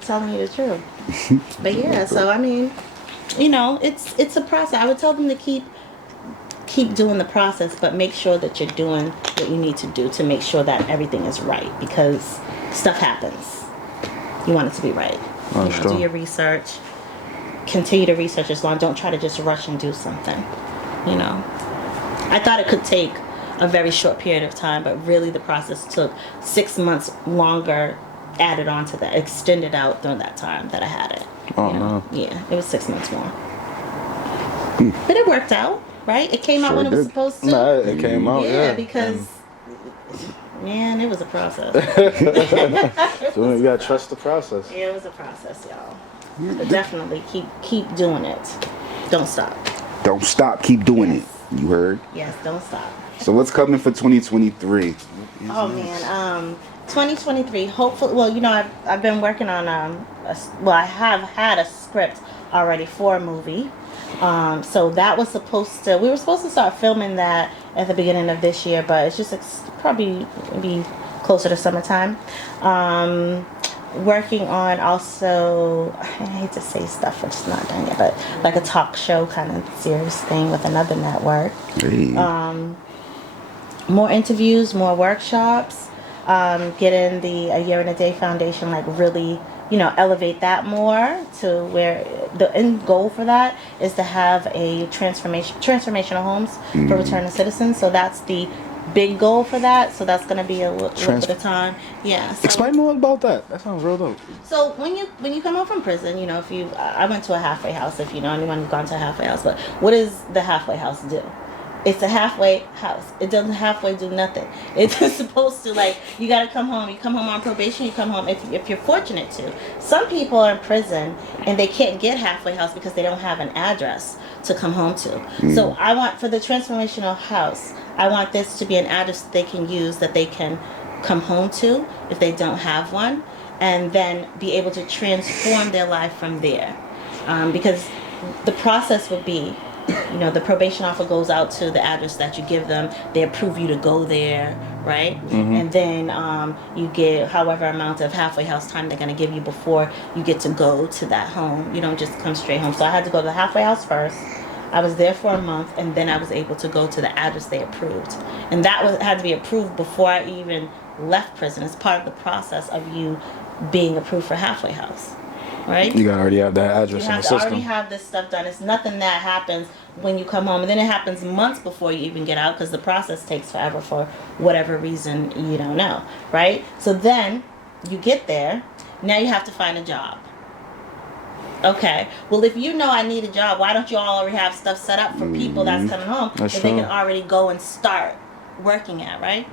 telling you the truth. But yeah, so I mean, it's a process. I would tell them to keep doing the process, but make sure that you're doing what you need to do to make sure that everything is right, because stuff happens. You want it to be right. Do your research. Continue to research as long. Don't try to just rush and do something. I thought it could take a very short period of time, but really the process took 6 months longer added on to that, extended out during that time that I had it. Oh, no. Yeah, it was 6 months more. But it worked out, right? It came out when it was supposed to. Nah, it came out, yeah. Because, man, it was a process. So you gotta trust the process. Yeah, it was a process, y'all. But definitely keep doing it. Don't stop. Don't stop. Keep doing it. You heard? Yes, don't stop. So what's coming for 2023? Oh man, 2023. Hopefully, well, I've been working on I have had a script already for a movie. So that was we were supposed to start filming that at the beginning of this year, but it's just probably be closer to summertime. working on also, I hate to say stuff which is not done yet, but like a talk show kind of series thing with another network. Hey. More interviews, more workshops, getting the A Year in a Day Foundation, like really, elevate that more to where the end goal for that is to have a transformational homes for returning citizens. So that's the big goal for that. So that's going to be a little bit of time. Yeah. So, Explain more about that. That sounds real dope. so when you come home from prison, if I went to a halfway house, if you know anyone who's gone to a halfway house, but what does the halfway house do? It's a halfway house. It doesn't halfway do nothing. It's supposed to, like, you got to come home. You come home on probation. You come home if you're fortunate to. Some people are in prison and they can't get halfway house because they don't have an address to come home to. So I want, for the transformational house, I want this to be an address that they can use, that they can come home to if they don't have one, and then be able to transform their life from there. Because the process would be, the probation officer goes out to the address that you give them. They approve you to go there, right? And then you get however amount of halfway house time they're going to give you before you get to go to that home. You don't just come straight home. So I had to go to the halfway house first. I was there for a month, and then I was able to go to the address they approved. And that had to be approved before I even left prison. It's part of the process of you being approved for halfway house. Right? You gotta already have that address in the system. You have to already have this stuff done. It's nothing that happens when you come home, and then it happens months before you even get out, because the process takes forever for whatever reason you don't know, right? So then you get there. Now you have to find a job. Okay. Well, if you know I need a job, why don't you all already have stuff set up for people that's coming home that they can already go and start working at, right?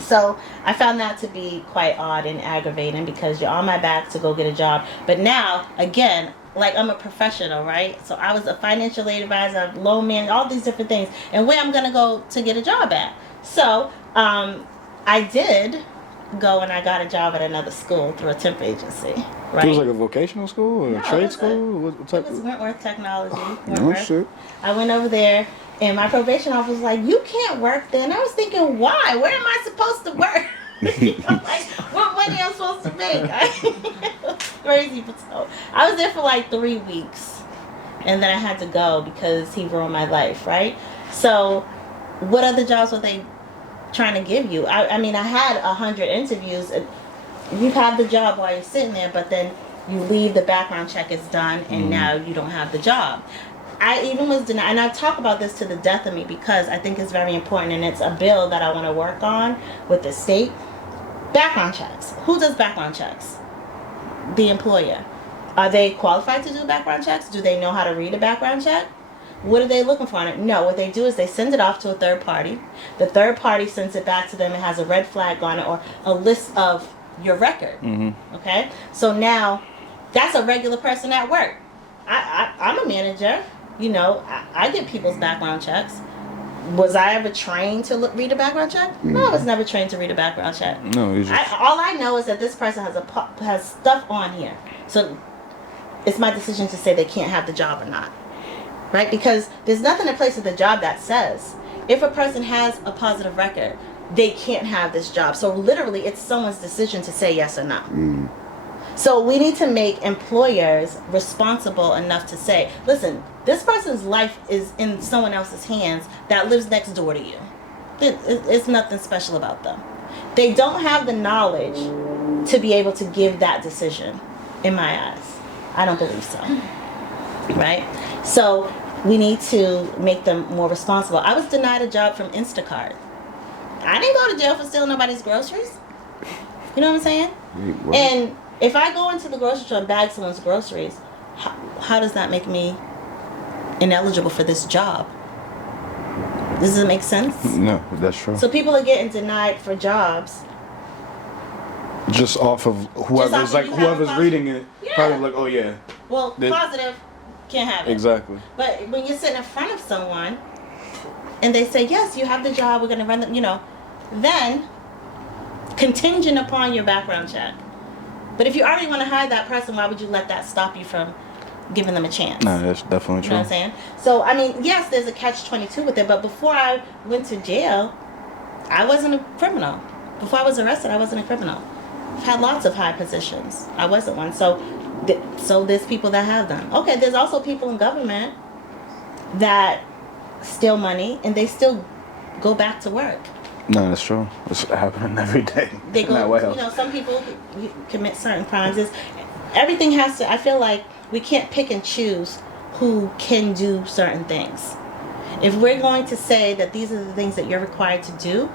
So I found that to be quite odd and aggravating, because you're on my back to go get a job. But now, again, like, I'm a professional, right? So I was a financial aid advisor, loan man, all these different things. And where I'm going to go to get a job at. So I did go and I got a job at another school through a temp agency, right? It was like a vocational school or a trade school? What type? It was Wentworth Technology. No shit. I went over there, and my probation officer was like, "You can't work there." And I was thinking, why? Where am I supposed to work? I'm like, what money am I supposed to make? Crazy. But so I was there for like 3 weeks, and then I had to go because he ruined my life, right? So what other jobs were they trying to give you? I mean, I had 100 interviews. You have the job while you're sitting there, but then you leave, the background check is done, and now you don't have the job. I even was denied, and I talk about this to the death of me, because I think it's very important, and it's a bill that I want to work on with the state. Background checks. Who does background checks? The employer. Are they qualified to do background checks? Do they know how to read a background check? What are they looking for on it? No, what they do is they send it off to a third party. The third party sends it back to them. It has a red flag on it, or a list of your record. Okay? So now, that's a regular person at work. I'm a manager. I get people's background checks. Was I ever trained to read a background check? No, I was never trained to read a background check. No, you just... all I know is that this person has stuff on here. So it's my decision to say they can't have the job or not. Right? Because there's nothing in place of the job that says if a person has a positive record, they can't have this job. So literally, it's someone's decision to say yes or no. So we need to make employers responsible enough to say, listen, this person's life is in someone else's hands that lives next door to you. It's nothing special about them. They don't have the knowledge to be able to give that decision, in my eyes. I don't believe so. Right? So we need to make them more responsible. I was denied a job from Instacart. I didn't go to jail for stealing nobody's groceries. You know what I'm saying? And if I go into the grocery store and bag someone's groceries, how does that make me ineligible for this job? Does it make sense? No, that's true. So people are getting denied for jobs. Just off of whoever's reading it, probably like, oh yeah. Well, positive, can't have it. Exactly. But when you're sitting in front of someone and they say, yes, you have the job, we're going to run the, then contingent upon your background check. But if you already want to hire that person, why would you let that stop you from giving them a chance? No, that's definitely true. You know what I'm saying? So, I mean, yes, there's a catch-22 with it, but before I went to jail, I wasn't a criminal. Before I was arrested, I wasn't a criminal. I've had lots of high positions. I wasn't one. So there's people that have them. Okay, there's also people in government that steal money and they still go back to work. No, that's true. It's happening every day. They go, some people commit certain crimes. Everything has to, I feel like we can't pick and choose who can do certain things. If we're going to say that these are the things that you're required to do,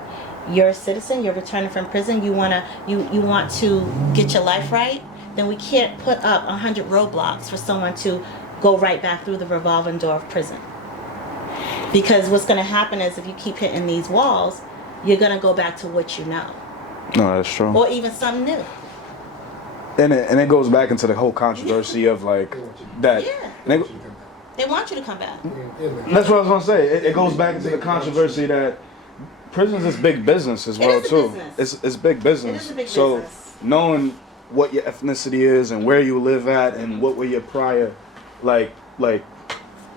you're a citizen, you're returning from prison, you want to get your life right, then we can't put up 100 roadblocks for someone to go right back through the revolving door of prison. Because what's going to happen is if you keep hitting these walls, you're going to go back to what you know. No, that's true. Or even something new. And it goes back into the whole controversy of like that. Yeah. They want you to come back. That's what I was going to say. It goes back into the controversy that prisons is big business as well too. Business. It's big business. It is a big so business. Knowing what your ethnicity is and where you live at and what were your prior like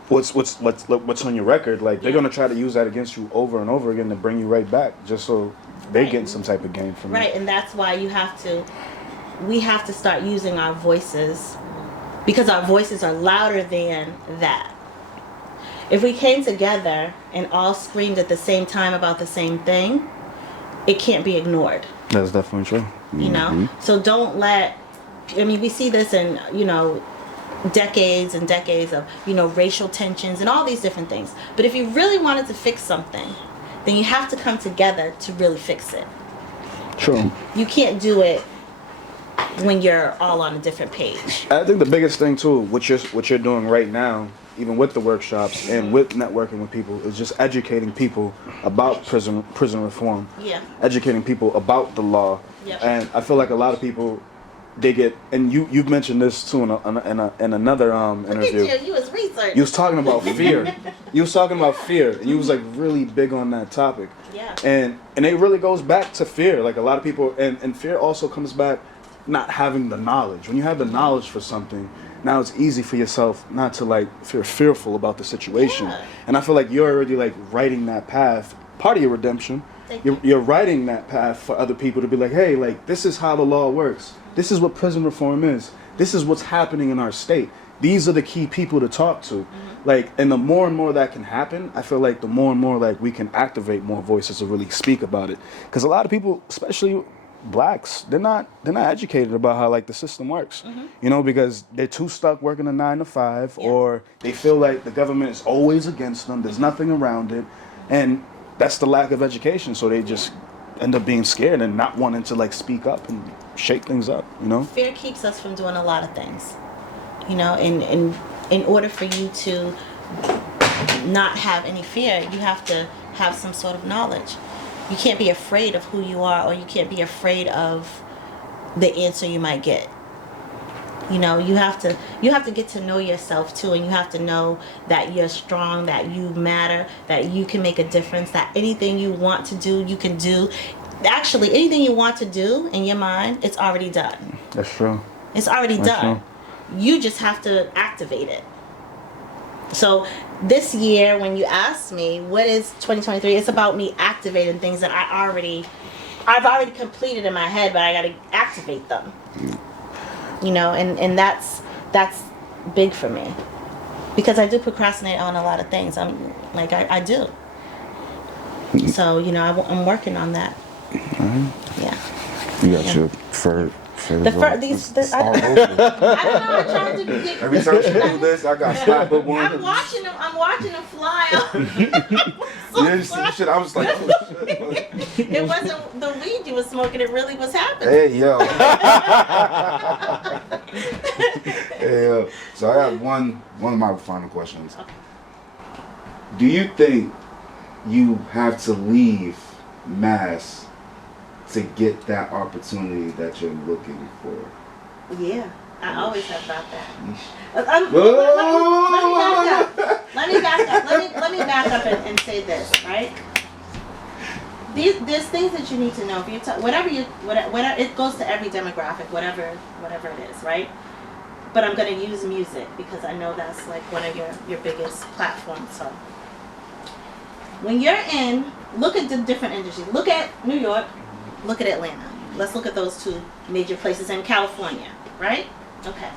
what's on your record, like they're gonna try to use that against you over and over again to bring you right back just so they're getting some type of gain from it. Right, and that's why we have to start using our voices, because our voices are louder than that. If we came together and all screamed at the same time about the same thing, it can't be ignored. That's definitely true. You know? So don't let, we see this in, decades and decades of, racial tensions and all these different things. But if you really wanted to fix something, then you have to come together to really fix it. True. You can't do it when you're all on a different page. I think the biggest thing too, what you're doing right now, even with the workshops and with networking with people, is just educating people about prison reform. Yeah. Educating people about the law. Yeah. And I feel like a lot of people, they get, and you've mentioned this too in another interview. Look at you was researching. You was talking about fear. You was talking about fear, and you was like really big on that topic. Yeah. And it really goes back to fear. Like a lot of people, and fear also comes back not having the knowledge. When you have the knowledge for something, now it's easy for yourself not to like feel fearful about the situation. Yeah. And I feel like you're already like writing that path, part of your redemption. You're writing that path for other people to be like, hey, like this is how the law works. This is what prison reform is. This is what's happening in our state. These are the key people to talk to. Like, and the more and more that can happen, I feel like the more and more like we can activate more voices to really speak about it. Because a lot of people, especially blacks, they're not educated about how like the system works. Because they're too stuck working a 9 to 5, or they feel like the government is always against them. There's nothing around it, and that's the lack of education. So they just end up being scared and not wanting to like speak up and shake things up. Fear keeps us from doing a lot of things. In order for you to not have any fear, you have to have some sort of knowledge. You can't be afraid of who you are, or you can't be afraid of the answer you might get. You have to get to know yourself too, and you have to know that you're strong, that you matter, that you can make a difference, that anything you want to do, you can do. Actually, anything you want to do in your mind, it's already done. That's true. It's already done. You just have to activate it. So this year, when you asked me, what is 2023? It's about me activating things that I've already completed in my head, but I got to activate them. And that's big for me, because I do procrastinate on a lot of things. I do. So I'm working on that. Yeah. You got your fur. I don't know. I'm trying to be. Every time she do this, I got slapped with one. I'm watching them fly out. You see shit? I was like, oh, shit. It wasn't the weed you was smoking. It really was happening. Hey yo. Hey yo. So I have one of my final questions. Okay. Do you think you have to leave Mass to get that opportunity that you're looking for? Yeah, I always have thought that. Let me back up. Let me back up and say this, right? There's things that you need to know. If you whatever it goes to every demographic, whatever it is, right? But I'm gonna use music because I know that's like one of your biggest platforms. So when you're look at the different industries. Look at New York. Look at Atlanta. Let's look at those two major places in California, right? Okay.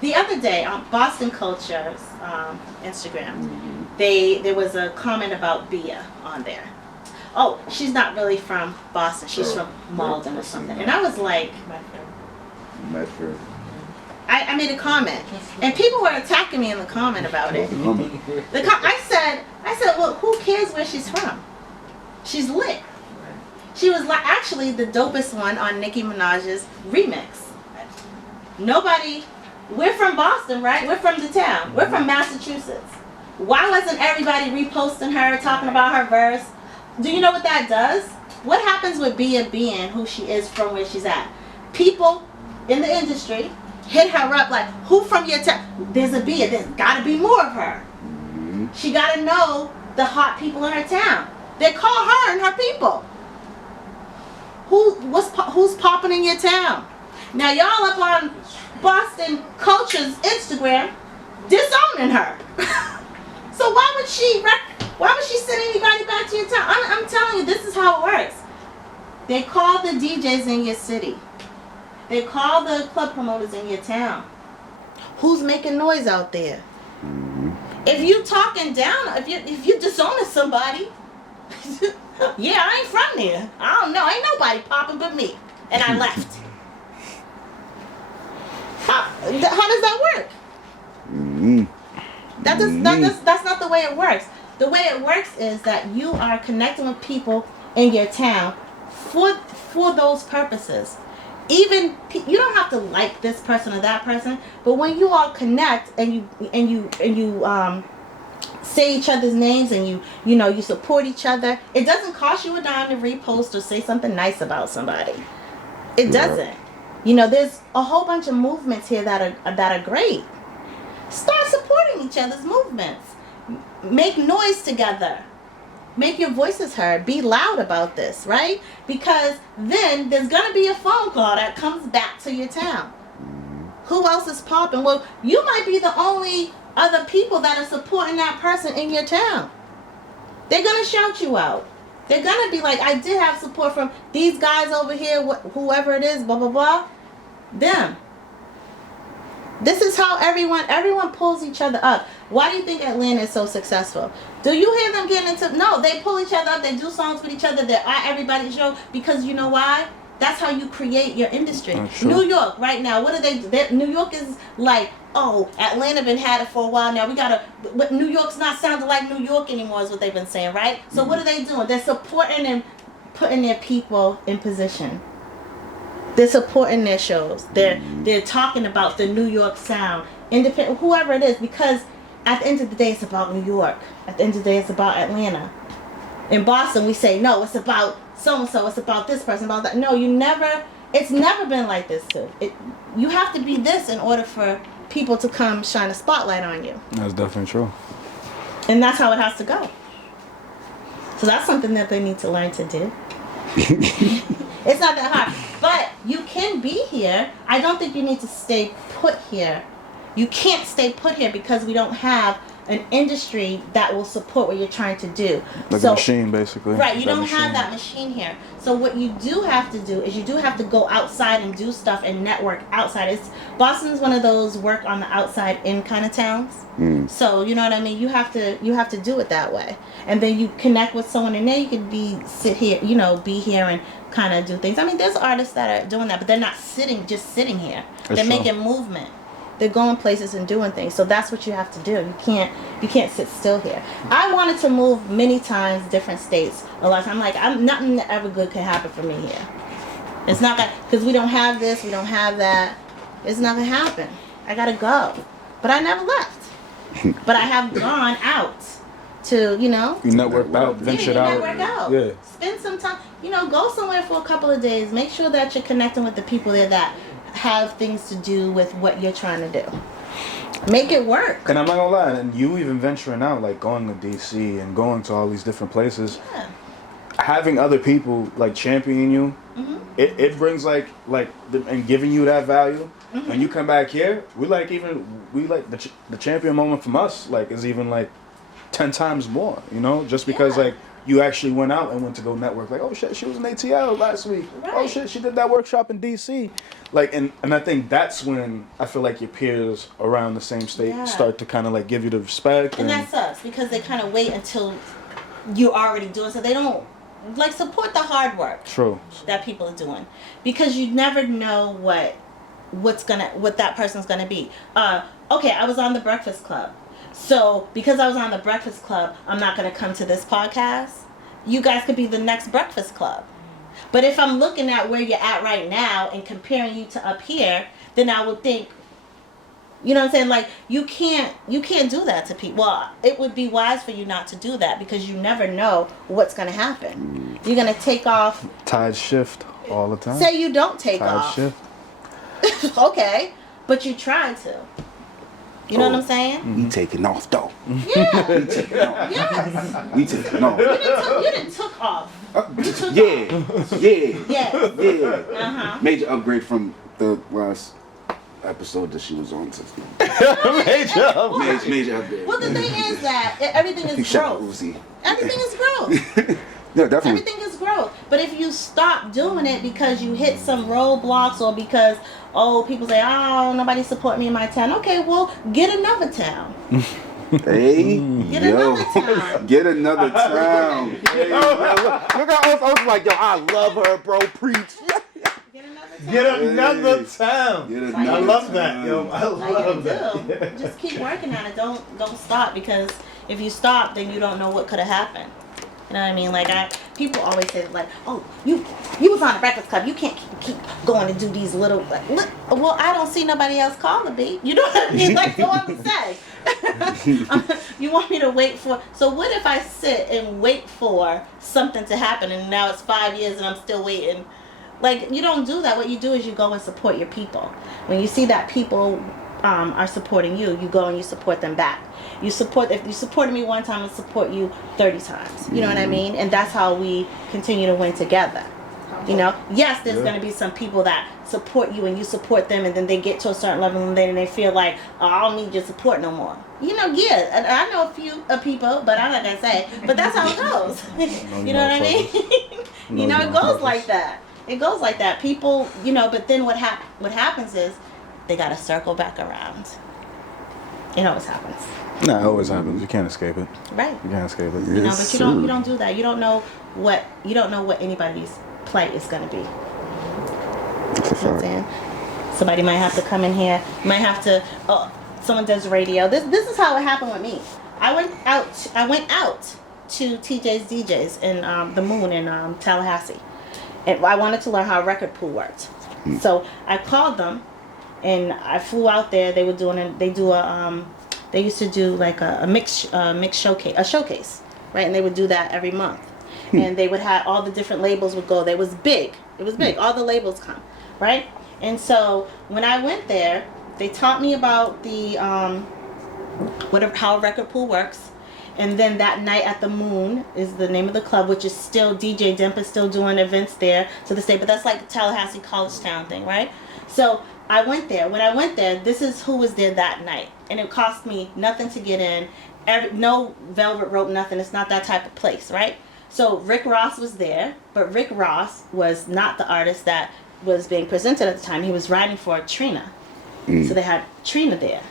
The other day on Boston Culture's Instagram, there was a comment about Bia on there. Oh, she's not really from Boston. She's from Malden or something. And I was like, Medford. I made a comment, and people were attacking me in the comment about it. I said, well, who cares where she's from? She's lit. She was like actually the dopest one on Nicki Minaj's remix. We're from Boston, right? We're from the town. We're from Massachusetts. Why wasn't everybody reposting her, talking about her verse? Do you know what that does? What happens with Bia being who she is from where she's at? People in the industry hit her up like, who from your town? There's a Bia. There's got to be more of her. She got to know the hot people in her town. They call her and her people. Who's popping in your town? Now y'all up on Boston Culture's Instagram disowning her. So why would she send anybody back to your town? I'm telling you, this is how it works. They call the DJs in your city. They call the club promoters in your town. Who's making noise out there? If you talking down, if you disowning somebody, yeah, I ain't from there. I don't know. Ain't nobody popping but me. And I left. How does that work? That's not the way it works. The way it works is that you are connecting with people in your town for those purposes. Even you don't have to like this person or that person, but when you all connect and you say each other's names and you support each other, it doesn't cost you a dime to repost or say something nice about somebody. It doesn't. There's a whole bunch of movements here that are great. Start supporting each other's movements. Make noise together. Make your voices heard. Be loud about this, right? Because then there's going to be a phone call that comes back to your town. Who else is popping? Well, you might be the only other people that are supporting that person in your town. They're going to shout you out. They're going to be like, I did have support from these guys over here, whoever it is, blah, blah, blah. Them. This is how everyone pulls each other up. Why do you think Atlanta is so successful? Do you hear them getting into... No, they pull each other up. They do songs with each other. They're at everybody's show. Because you know why? That's how you create your industry. New York, right now, what are they... New York is like, oh, Atlanta been had it for a while now. We got to... But New York's not sounding like New York anymore is what they've been saying, right? So what are they doing? They're supporting and putting their people in position. They're supporting their shows. They're talking about the New York sound, independent, whoever it is, because at the end of the day, it's about New York. At the end of the day, it's about Atlanta. In Boston, we say, no, it's about so-and-so, it's about this person, about that. No, it's never been like this, too. You have to be this in order for people to come shine a spotlight on you. That's definitely true. And that's how it has to go. So that's something that they need to learn to do. It's not that hard. But you can be here. I don't think you need to stay put here. You can't stay put here because we don't have an industry that will support what you're trying to do. Like a machine, basically. Right, you don't have that machine here. So what you do have to do is you do have to go outside and do stuff and network outside. Boston's one of those work on the outside in kind of towns. So you know what I mean? You have to do it that way. And then you connect with someone and then you could be here and kind of do things. I mean, there's artists that are doing that, but they're not just sitting here. They're making movement. They're going places and doing things. So that's what you have to do. You can't sit still here. I wanted to move many times, different states. A lot of times, I'm like, nothing ever good can happen for me here. It's not gonna, because we don't have this, we don't have that. It's not gonna happen. I gotta go. But I never left. But I have gone out to, You network out, venture out. Network out. Yeah. Spend some time, go somewhere for a couple of days. Make sure that you're connecting with the people there that have things to do with what you're trying to do. Make it work. And I'm not gonna lie, and you even venturing out, like going to DC and going to all these different places, having other people like champion you, it brings and giving you that value. When you come back here, we like the champion moment from us is even 10 times more, just because you actually went out and went to go network. Like, oh shit, she was in ATL last week. Right. Oh shit, she did that workshop in DC. Like, and I think that's when I feel like your peers around the same state start to kind of like give you the respect. And that sucks because they kind of wait until you're already doing, so they don't like support the hard work. True. That people are doing, because you never know what that person's gonna be. Okay, I was on the Breakfast Club. So, because I was on the Breakfast Club, I'm not going to come to this podcast. You guys could be the next Breakfast Club. But if I'm looking at where you're at right now and comparing you to up here, then I would think, you know what I'm saying? Like, you can't do that to people. Well, it would be wise for you not to do that because you never know what's going to happen. You're going to take off. Tides shift all the time. Say you don't take off. Tides shift. Okay, but you try to. You know what I'm saying? We taking off though. Yeah. We taking off. Yes. We taking off. You didn't took off. Yeah. Uh-huh. Major upgrade from the last episode that she was on. Major upgrade. Well, the thing is that everything is growth. Uzi. Everything is growth. Yeah, definitely. Everything is growth. But if you stop doing it because you hit some roadblocks or because, people say, oh, nobody support me in my town. Okay, well, get another town. Hey, Get another town. Get another town. Hey, look at us like, yo, I love her, bro. Preach. Get another town. Get another town. Get another I love town. that, yo. I love that. Just keep working at it. Don't stop, because if you stop, then you don't know what could have happened. You know what I mean? Like, people always say, like, oh, you was on the Breakfast Club. You can't keep going and do these little, like, look. Well, I don't see nobody else call the beat. You know what I mean? Like, so I would say. You want me to wait for, so what if I sit and wait for something to happen and now it's 5 years and I'm still waiting? Like, you don't do that. What you do is you go and support your people. When you see that people are supporting you, you go and you support them back. If you supported me one time, I'll support you 30 times. You know what I mean? And that's how we continue to win together. You know, yes, there's going to be some people that support you and you support them, and then they get to a certain level and then they feel like, oh, I don't need your support no more. You know, yeah, and I know a few people, but I'm not going to say, but that's how it goes. You know what I mean? You know, it goes like that. It goes like that. People, you know, but then what happens is they got to circle back around. It always happens. No, it always happens. You can't escape it. Right. You can't escape it. You know, but you don't do that. You don't know what anybody's play is gonna be. That's a You know what I'm fact. saying? Somebody might have to come in here. Might have to. Oh, someone does radio. This is how it happened with me. I went out to TJ's DJs in the Moon in Tallahassee, and I wanted to learn how a record pool worked. So I called them, and I flew out there. They were doing. They used to do like a mix showcase, right? And they would do that every month. And they would have all the different labels would go. It was big. All the labels come, right? And so when I went there, they taught me about the how a record pool works. And then that night at the Moon is the name of the club, which is still DJ Demp is still doing events there to this day. But that's like the Tallahassee College Town thing, right? So I went there. When I went there, this is who was there that night. And it cost me nothing to get in. No velvet rope, nothing. It's not that type of place, right? So Rick Ross was there, but Rick Ross was not the artist that was being presented at the time. He was writing for Trina. So they had Trina there.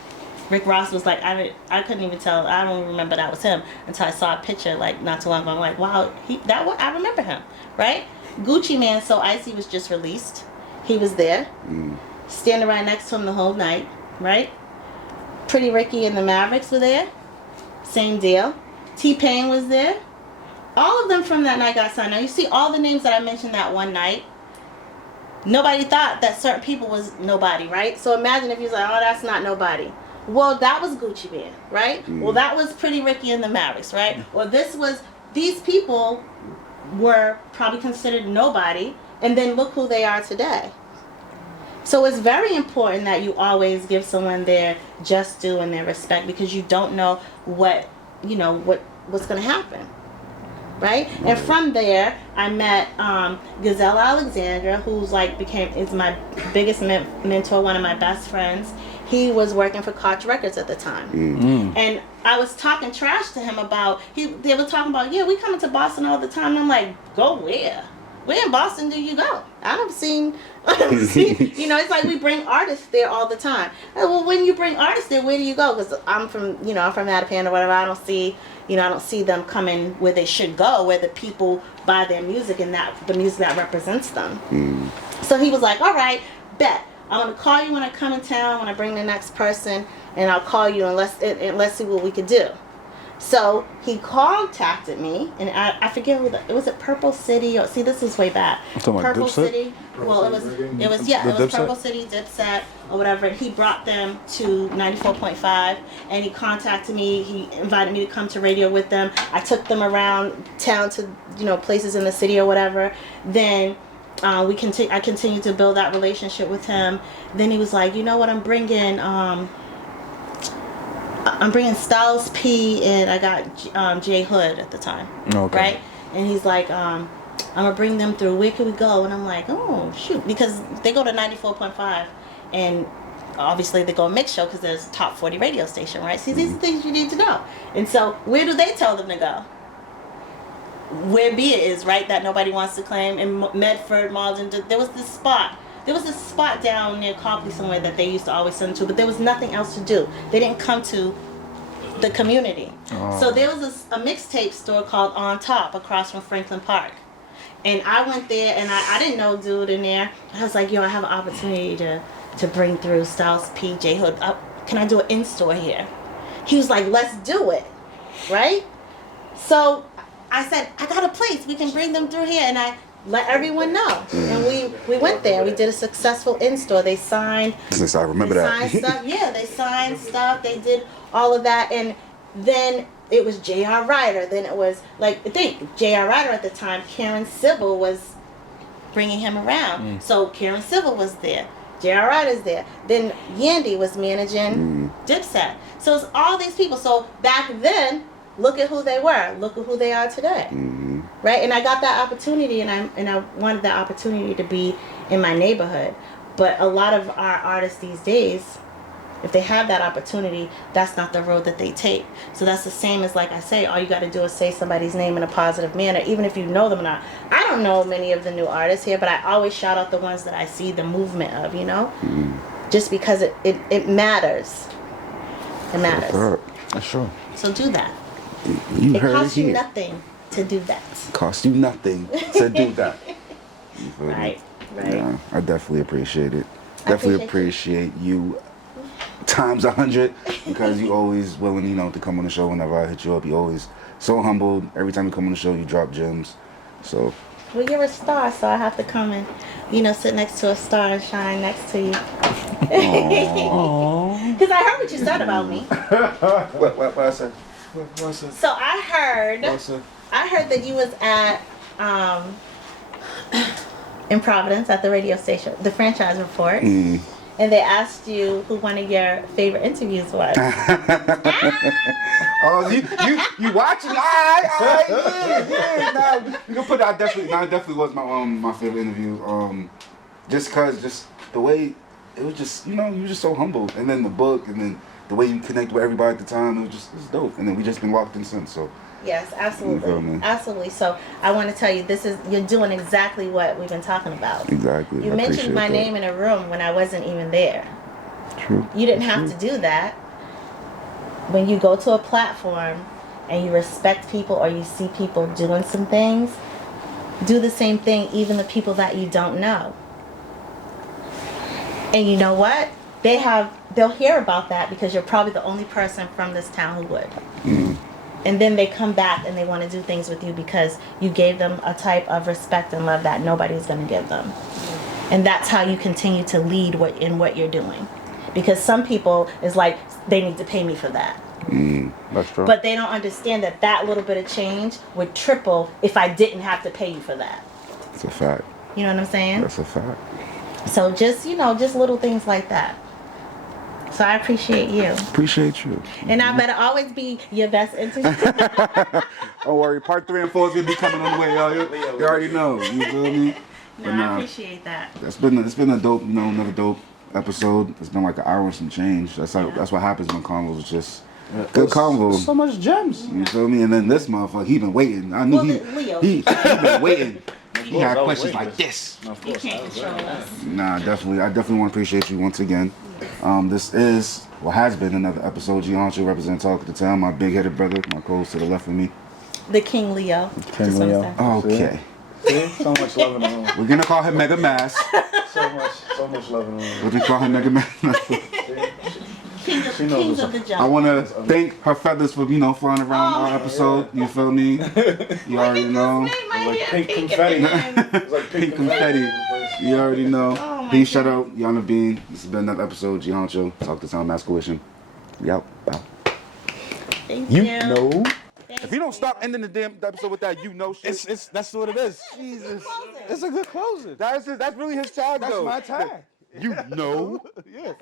Rick Ross was like, I couldn't even tell. I don't remember that was him until I saw a picture like not too long ago. I'm like, wow, I remember him, right? Gucci Man So Icy was just released. He was there, standing right next to him the whole night, right? Pretty Ricky and the Mavericks were there. Same deal. T-Pain was there. All of them from that night got signed. Now you see all the names that I mentioned that one night. Nobody thought that certain people was nobody, right? So imagine if you're like, oh, that's not nobody. Well, that was Gucci Man, right? Well, that was Pretty Ricky and the Mavericks, right? Well, these people were probably considered nobody, and then look who they are today. So it's very important that you always give someone their just due and their respect, because you don't know what's going to happen, right? And from there, I met Gazelle Alexandra, who's is my biggest mentor, one of my best friends. he was working for Koch Records at the time. And I was talking trash to him about, they were talking about, yeah, we coming to Boston all the time. And I'm like, go where? Where in Boston do you go? I don't see, you know, it's like we bring artists there all the time. Well, when you bring artists there, where do you go? Because I'm from Mattapan or whatever. I don't see them coming where they should go, where the people buy their music and the music that represents them. So he was like, all right, bet. I'm going to call you when I come in town, when I bring the next person, and I'll call you and let's see what we could do. So he contacted me, and I forget who was it Purple City, or see, this is way back. Purple City. Well, it was Purple City, Dipset, or whatever. He brought them to 94.5, and he contacted me. He invited me to come to radio with them. I took them around town to places in the city or whatever. Then I continued to build that relationship with him. Then he was like, you know what, I'm bringing Styles P, and I got J Hood at the time. Okay. Right? And he's like, I'm going to bring them through. Where can we go? And I'm like, oh, shoot. Because they go to 94.5. And obviously they go mix show because there's a top 40 radio station, right? See, these are things you need to know. And so where do they tell them to go? Where Bia is, right? That nobody wants to claim. In Medford, Malden, there was this spot. There was this spot down near Copley somewhere that they used to always send to, but there was nothing else to do. They didn't come to the community. Oh. So there was a mixtape store called On Top across from Franklin Park. And I went there, and I didn't know dude in there. I was like, yo, I have an opportunity to bring through Styles P, J Hood. Can I do an in-store here? He was like, let's do it. Right? So I said, I got a place. We can bring them through here. And I let everyone know. And we went there. We did a successful in-store. They signed. I remember that. Signed stuff. Yeah, they signed stuff. They did all of that. And then it was J.R. Ryder. Then it was, I think J.R. Ryder at the time, Karen Civil was bringing him around. So Karen Civil was there. J.R. Ryder's there. Then Yandy was managing Dipset. So it's all these people. So back then, look at who they were. Look at who they are today. Right? And I got that opportunity, and I wanted that opportunity to be in my neighborhood. But a lot of our artists these days, if they have that opportunity, that's not the road that they take. So that's the same as, like I say, all you got to do is say somebody's name in a positive manner, even if you know them or not. I don't know many of the new artists here, but I always shout out the ones that I see the movement of, just because it matters. It matters. Sure. So do that. You it heard costs it you here. nothing to do that. Cost you nothing to do that. Right. Yeah, I definitely appreciate it. Definitely appreciate you times 100, because you always willing, to come on the show whenever I hit you up. You always so humbled. Every time you come on the show, you drop gems. So. Well, you're a star, so I have to come and, sit next to a star and shine next to you. Because I heard what you said about me. What I said? So I heard that you was at in Providence at the radio station, the Franchise Report, and they asked you who one of your favorite interviews was. Oh, you watching? Yeah. Nah, you can put that. Definitely was my favorite interview. Just the way it was, just you were just so humble, and then the book, and then the way you connect with everybody at the time, it was dope. And then we just been locked in since. So. Yes, absolutely. Absolutely. So I want to tell you, you're doing exactly what we've been talking about. Exactly. You mentioned my name in a room when I wasn't even there. True. You didn't have to do that. When you go to a platform and you respect people, or you see people doing some things, do the same thing, even the people that you don't know. And you know what? They'll hear about that because you're probably the only person from this town who would. And then they come back and they want to do things with you because you gave them a type of respect and love that nobody's going to give them. And that's how you continue to lead in what you're doing. Because some people is like, they need to pay me for that. That's true. But they don't understand that little bit of change would triple if I didn't have to pay you for that. That's a fact. You know what I'm saying? That's a fact. So just little things like that. So I appreciate you. Appreciate you. And I better always be your best interview. Don't worry, part 3 and 4 is gonna be coming on the way, y'all. You already know. You feel me? No, I appreciate that. It's been a dope, another dope episode. It's been like an hour and some change. That's what happens when convos is just good There's convo. So much gems. You feel me? And then this motherfucker, he been waiting. I knew Leo. he been waiting. He had I was questions waiting. like this. Of You course. can't control us. Nah, definitely. I definitely want to appreciate you once again. This is, what has been another episode. G Honcho represent Talk of the Town. My big-headed brother, my co-host to the left of me. The King Leo. King Just wanna Leo. say. Okay. See? So much love in the room. We're gonna call him Mega Mass. So much love in the room. We're gonna call him Mega Mass. King She knows Kings what's of the up. I jungle. want to thank her feathers for, flying around our episode. You feel me? You already know. Like pink confetti. It's like Pink confetti. You already know. Oh my Peace, shout out, Yana Bean. This has been another episode, G Honcho, Talk to Town Masqueration. Yep. Bye. Thank You you. know. If you don't stop ending the damn episode with that, shit. It's that's what it is. Jesus. It's a good closing. That's really his tag, That's though. my tag. You know. Yeah.